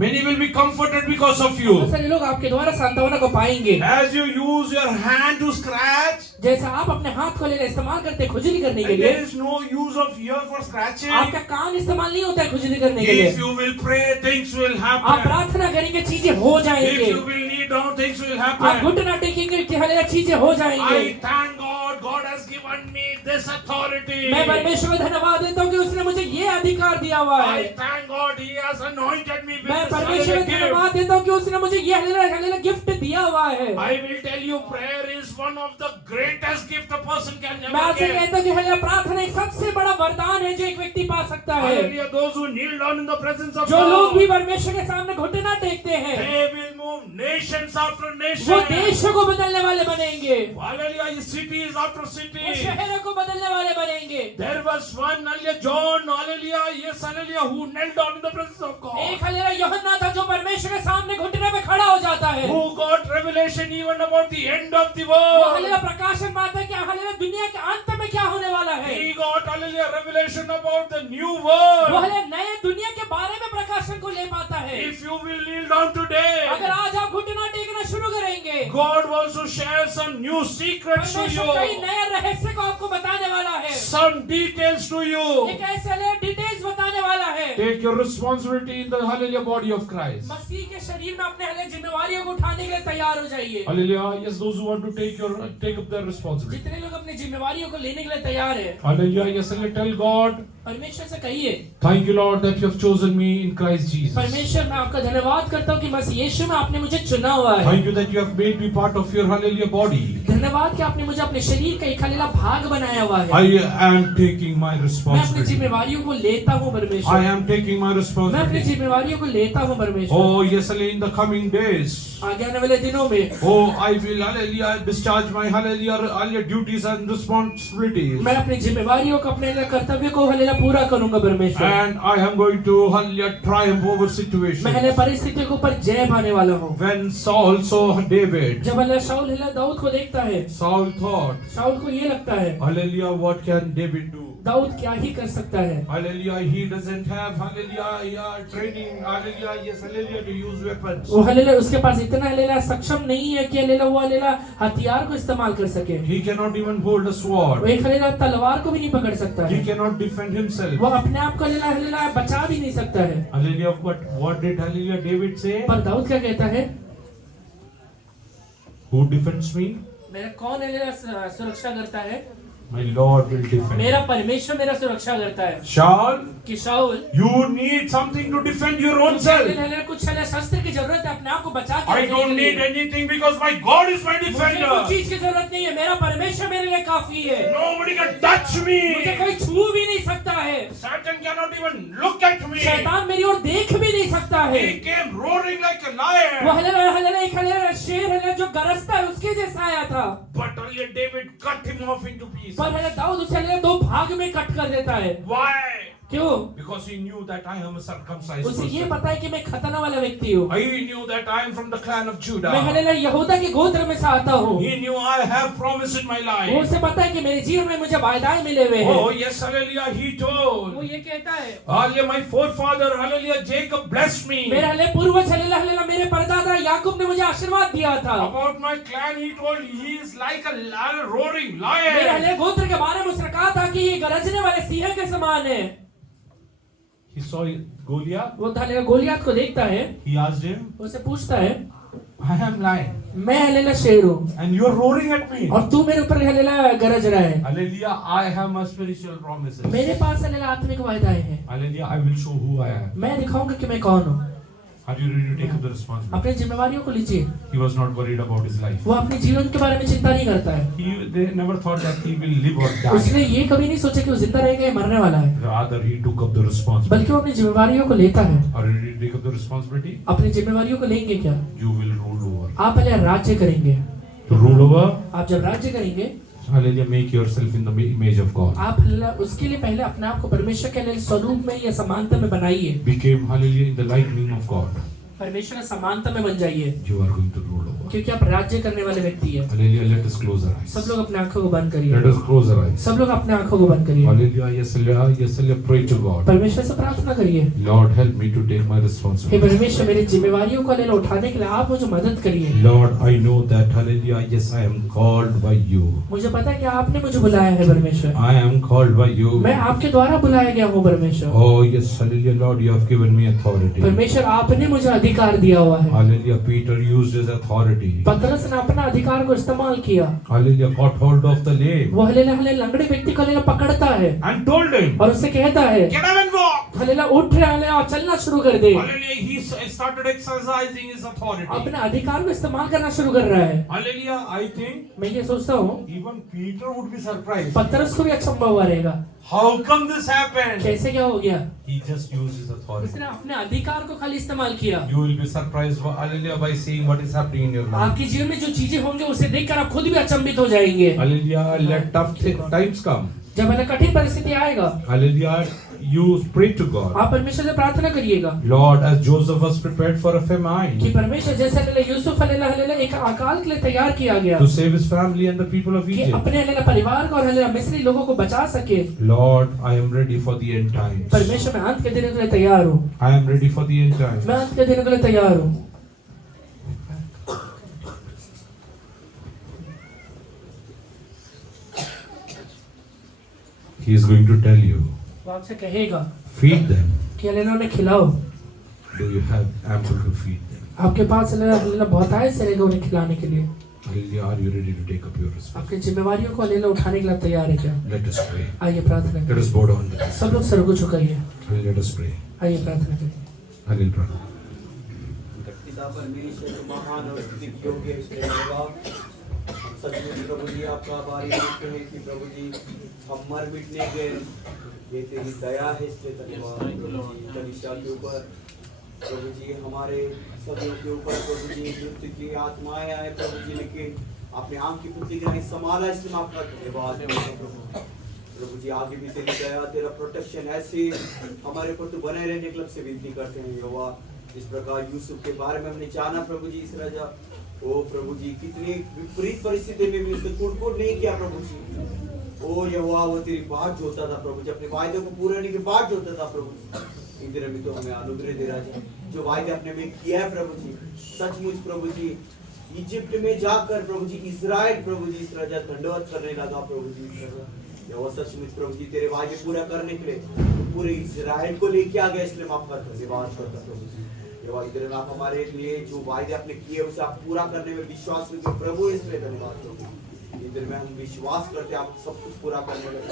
Many will be comforted because of you. बहुत सारे लोग आपके द्वारा सांत्वना को पाएंगे। As you use your hand to scratch, जैसे आप अपने हाथ को हलेला इस्तेमाल करते हैं खुजली करने के and लिए, there is no use of ear for scratching. आपका कान इस्तेमाल नहीं होता है खुजली करने के लिए। If you will pray, things will आप happen. प्रार्थना करेंगे चीजें हो If जाएंगे। you will kneel down, things will आप happen. घुटना टेकेंगे कि हलेला चीजें हो जाएंगे। I thank God, God has given me this authority. मैं परमेश्वर को धन्यवाद देता हूँ कि उसने मुझे ये अधिकार दिया हुआ है। I thank God, He has anointed me with मैं this परमेश्वर को gift. धन्यवाद देता हूँ कि उसने मुझे ये हलेला गिफ्ट दिया हुआ है। I will tell you, prayer is one of the greatest gift a person can मैं never आपसे get. कहता हूँ कि हलेला प्रार्थना एक सबसे बड़ा वरदान है जो एक व्यक्ति पा सकता है। Hallelujah, those who kneel down in the presence of जो लोग God, भी परमेश्वर के सामने घुटना टेकते हैं, they will move transform nations after वो nations. देशों को बदलने वाले बनेंगे, Hallelujah, cities after वो cities. शहरों को बदलने वाले बनेंगे। There was one, hallelujah, John, hallelujah, yes, hallelujah, who knelt down in the presence of God. एक हालेलुया यूहन्ना था जो परमेश्वर के सामने घुटने पे खड़ा हो जाता है। Who got revelation even about the end of the वो world. हालेलुया प्रकाशन पाता है कि हालेलुया दुनिया के अंत में क्या होने वाला है। He got, hallelujah, revelation about the new वो world. हालेलुया नए दुनिया के बारे में प्रकाशन को ले पाता है। If you will kneel down today, अगर आज आप घुटना टेकना शुरू करेंगे, God wants to share some new secrets to परमेश्वर कई you, नए रहस्य को आपको बताने वाला है, some details to you. एक ऐसे नए डिटेल्स बताने वाला है। Take your responsibility in the, hallelujah, body of Christ. मसीह के शरीर में अपने हालेलुया जिम्मेवारियों को उठाने के लिए तैयार हो जाइए। Hallelujah, yes, those who want to take up their responsibility. जितने लोग अपनी जिम्मेवारियों को लेने के लिए तैयार है, Hallelujah, yes, hallelujah, tell God, परमेश्वर से कहिए, thank you Lord that you have chosen me in Christ Jesus. परमेश्वर मैं आपका धन्यवाद करता हूँ कि मसीह यीशु में आपने मुझे चुना हुआ है। Thank you that you have made me part of your, hallelujah, body. धन्यवाद कि आपने मुझे अपने शरीर का एक हालेलुया भाग बनाया हुआ है। I am taking my मैं अपनी responsibility. जिम्मेवारियों को लेता हूँ I परमेश्वर, am taking my मैं अपनी responsibility. जिम्मेवारियों को लेता हूँ परमेश्वर। Oh, yes, hallelujah, in the coming days. आगे आने वाले दिनों में Oh, I will, hallelujah, discharge my, hallelujah, duties and responsibilities. मैं अपनी जिम्मेवारियों को, अपने कर्तव्य को हालेलुया पूरा करूंगा परमेश्वर। And I am going to, hallelujah, triumph over मैं situations. हालेलुया परिस्थितियों के ऊपर जय पाने वाला हूँ। When Saul saw David, जब हालेलुया शाऊल हालेलुया दाऊद को देखता है, Saul thought, शाऊल को ये लगता है hallelujah, what can David do? Dawood क्या ही कर सकता है। Hallelujah, he doesn't have, hallelujah, training, hallelujah, yes, hallelujah, to use weapons. वो हालेलुया उसके पास इतना हालेलुया सक्षम नहीं है कि हालेलुया वो हालेलुया हथियार को इस्तेमाल कर सके। He cannot even hold a वो sword. एक हालेलुया तलवार को भी नहीं पकड़ सकता He है। cannot defend himself. वो अपने आप को हालेलुया हालेलुया बचा भी नहीं सकता है। Hallelujah, but what did, hallelujah, David say? पर दाऊद क्या कहता है, Who defends me? मेरा कौन हालेलुया सुरक्षा करता है? My Lord will defend me. मेरा परमेश्वर मेरा सुरक्षा करता है। Shaul, कि शाऊल you need something to defend your own self. Hallelujah कुछ हालेलुया शस्त्र की जरूरत है अपने आप को बचा के I रखने के don't लिए। need anything because my God is my मुझे कुछ defender. चीज की जरूरत नहीं है, मेरा परमेश्वर मेरे लिए काफी है। Nobody can touch मुझे me. कोई छू भी नहीं सकता है, Satan cannot even look at me. शैतान मेरी ओर देख भी नहीं सकता है। He came roaring like a वो lion. हालेलुया हालेलुया एक हालेलुया शेर हालेलुया जो गरजता है उसके जैसा आया था। But only David cut him off into pieces. पर हालेलुया दाऊद उसे हालेलुया दो भाग में कट कर देता है। Why? क्यों? Because he knew that I am a circumcised उसे ये person. पता है कि मैं खतना वाला व्यक्ति हूँ। He knew that I am from the clan of मैं Judah. हालेलुया यहूदा के गोत्र में से आता हूँ। He knew I have promise in my वो life. उसे पता है कि मेरे जीवन में मुझे वायदाएं मिले हुए हैं। Oh yes, hallelujah, he वो told. ये कहता है, Hallelujah, my forefather, hallelujah, Jacob blessed me. मेरे हालेलुया पूर्वज हालेलुया हालेलुया मेरे परदादा याकूब ने मुझे आशीर्वाद दिया था। About my clan, he told, he is like a roaring मेरे lion. हालेलुया गोत्र के बारे में उसने कहा था कि ये गरजने वाले सिंह के समान है। He saw Goliath. वो हालेलुया गोलियत को देखता है, He asked him, उसे पूछता है, I am lion. मैं हालेलुया शेर हूँ And you are roaring at me. और तू मेरे ऊपर हालेलुया गरज रहा है। Hallelujah, I have my spiritual promises. मेरे पास हालेलुया आत्मिक वायदाएं हैं। Hallelujah, I will show who I am. मैं दिखाऊंगा कि मैं कौन हूँ। Are you ready to take up the responsibility? अपनी जिम्मेवारियों को लीजिए। He was not worried about his life. वो अपने जीवन के बारे में चिंता नहीं करता है। They never thought that he will live or die. उसने ये कभी नहीं सोचा कि वो जिंदा रहेगा या मरने वाला है, Rather, he took up the responsibility. बल्कि वो अपनी जिम्मेवारियों को लेता है। Are you ready to take up the responsibility? अपनी जिम्मेवारियों को लेंगे क्या? You will rule over. आप पहले राज्य करेंगे। To rule over, आप जब राज्य करेंगे, hallelujah, make yourself in the image of God. आप उसके लिए पहले अपने आप को परमेश्वर के लिए स्वरूप में या समानता में बनाइए। Became, hallelujah, in the likeness of God. परमेश्वर की समानता में बन जाइए, You are going to rule over. क्योंकि आप राज्य करने वाले व्यक्ति हैं। Hallelujah, let us close our eyes. सब लोग अपने आंखों को बंद Let करिए। us close our eyes. सब लोग अपने आंखों को बंद करिए। Hallelujah, yes, hallelujah, yes, hallelujah, pray to God. परमेश्वर से प्रार्थना करिए, Lord, help me to take my hey responsibility. परमेश्वर मेरी जिम्मेवारियों को हालेलुया उठाने के लिए आप मुझे मदद करिए। Lord, I know that, hallelujah, yes, I am called by you. मुझे पता है कि आपने मुझे बुलाया है परमेश्वर, I am called by you. मैं आपके द्वारा बुलाया गया हूँ परमेश्वर। Oh, yes, hallelujah, Lord, you have given me authority. परमेश्वर आपने मुझे अधिकार दिया हुआ है। Hallelujah, Peter used his authority. पतरस ने अपना अधिकार को इस्तेमाल किया। Hallelujah, caught hold of the lame वो हालेलुया हालेलुया लंगड़े व्यक्ति को हालेलुया पकड़ता है and told him, और उससे कहता है, get up and walk. Hallelujah उठ रहे हालेलुया और चलना शुरू कर दे। Hallelujah. He started exercising his authority. अपने अधिकार को इस्तेमाल करना शुरू कर रहा है। Hallelujah. I think मैं ये सोचता हूँ even Peter would be surprised. पतरस को भी अचंभा हुआ रहेगा, How come this happened? कैसे क्या हो गया? He just used his authority. उसने अपने अधिकार को खाली इस्तेमाल किया। You will be surprised, hallelujah, by seeing what is happening in your life. आपके जीवन में जो चीजें होंगी उसे देखकर आप खुद भी अचंभित हो जाएंगे। Hallelujah. Let tough times come. जब मैंने कठिन परिस्थिति आएगा, Hallelujah. You pray to God. आप परमेश्वर से प्रार्थना करिएगा Lord, as Joseph was prepared for a famine कि परमेश्वर जैसे हालेलुया यूसुफ हालेलुया एक अकाल के लिए तैयार किया गया to save his family and the people of कि Egypt. अपने हालेलुया परिवार को और हालेलुया मिस्री लोगों को बचा सके। Lord, I am ready for the end times. परमेश्वर मैं अंत के दिन के लिए तैयार हूँ, I am ready for the end times. मैं अंत के दिन के लिए तैयार हूँ। He is going to tell you, वो आपसे कहेगा feed them. कि हालेलुया उन्हें खिलाओ। Do you have ample to feed them? आपके पास हालेलुया बहुतायत से रहेगा उन्हें खिलाने के लिए। Hallelujah. Are you ready to take up your responsibility? आपकी जिम्मेवारियों को हालेलुया उठाने के लिए तैयार है क्या? Let us pray. आइए प्रार्थना Let करें। us bow down with us. सब लोग सर को झुकाइए। Let us pray. आइए प्रार्थना करें। Hallelujah. पिता परमेश्वर जो महान और स्तुति योग्य है, इसलिए धन्यवाद। हम सचमुच प्रभु जी आपका आभारी मानते हैं कि प्रभु जी हम मर मिटने गए, ये तेरी दया है, इसलिए धन्यवाद। प्रभु जी कलीसिया के ऊपर, प्रभु जी हमारे सभी के ऊपर प्रभु जी मृत्यु की आत्माएं आए प्रभु जी, लेकिन आपने आम की पुतली गिराई संभाला, इसलिए मैं आपका धन्यवाद प्रभु। प्रभु जी आगे भी तेरी दया तेरा प्रोटेक्शन ऐसे हमारे ऊपर तो बने रहने क्लब से विनती करते हैं यहोवा। इस प्रकार यूसुफ के बारे में हमने जाना प्रभु जी, इस राजा ओ प्रभु जी कितनी विपरीत परिस्थिति में भी उसने कुड़कुड़ नहीं किया प्रभु जी। ओ यहोवा वो तेरी बात जोता था प्रभु जी, अपने वायदे को पूरे होने की बात जोता था प्रभु जी। इन दिनों में तो हमें अनुग्रह दे राजा, जो वायदे अपने में किया है प्रभु जी। सचमुच प्रभु जी इजिप्ट में जाकर प्रभु जी इजराइल प्रभु जी इस राजा दंडवत करने लगा प्रभु जी, इस राजा यहोवा सचमुच प्रभु जी तेरे वायदे पूरा करने के लिए पूरे इजराइल को लेके आ गया, इसलिए मैं आपका धन्यवाद करता प्रभु जी। यहोवा इधर में आप हमारे लिए जो वायदे आपने किए उसे आप पूरा करने में विश्वास करके प्रभु, इसलिए धन्यवाद प्रभु। इधर में हम विश्वास करते आप सब कुछ पूरा करने में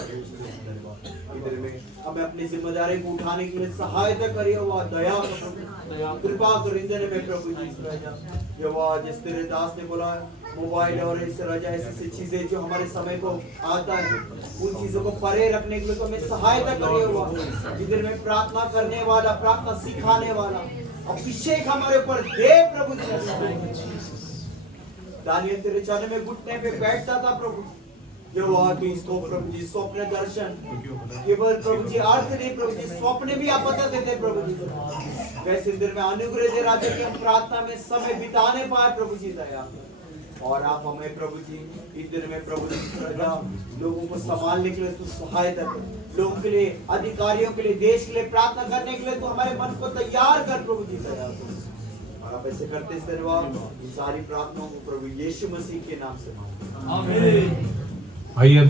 धन्यवाद। इधर में हमें अपनी जिम्मेदारी को उठाने के लिए सहायता करिए, हुआ दया कृपा कर इंजन में प्रभु जी। इस राजा यहोवा जिस तेरे दास ने बोला मोबाइल और इस राजा ऐसी चीजें जो हमारे समय को आता है उन चीजों को परे रखने के लिए तो हमें सहायता करिए हुआ। इधर में प्रार्थना करने वाला, प्रार्थना सिखाने वाला अभिषेक हमारे ऊपर दे प्रभु जी। दानियल तेरे चरण में घुटने पे बैठता था प्रभु, यहोवा तू इसको प्रभु जी स्वप्न दर्शन केवल प्रभु जी अर्थ नहीं प्रभु जी स्वप्न भी आप बता देते प्रभु जी। वैसे दिन में अनुग्रह दे राजा कि हम प्रार्थना में समय बिताने पाए प्रभु जी दया, और आप हमें प्रभु जी इस दिन में प्रभु जी प्रजा लोगों को संभालने के लिए तू सहायता कर, लोगों के लिए, अधिकारियों के लिए, देश के लिए प्रार्थना करने के लिए तू हमारे मन को तैयार कर प्रभु जी तैयार कर। और आप ऐसे करते इस धन्यवाद इन सारी प्रार्थनाओं को प्रभु यीशु मसीह के नाम से मांगते हैं। I am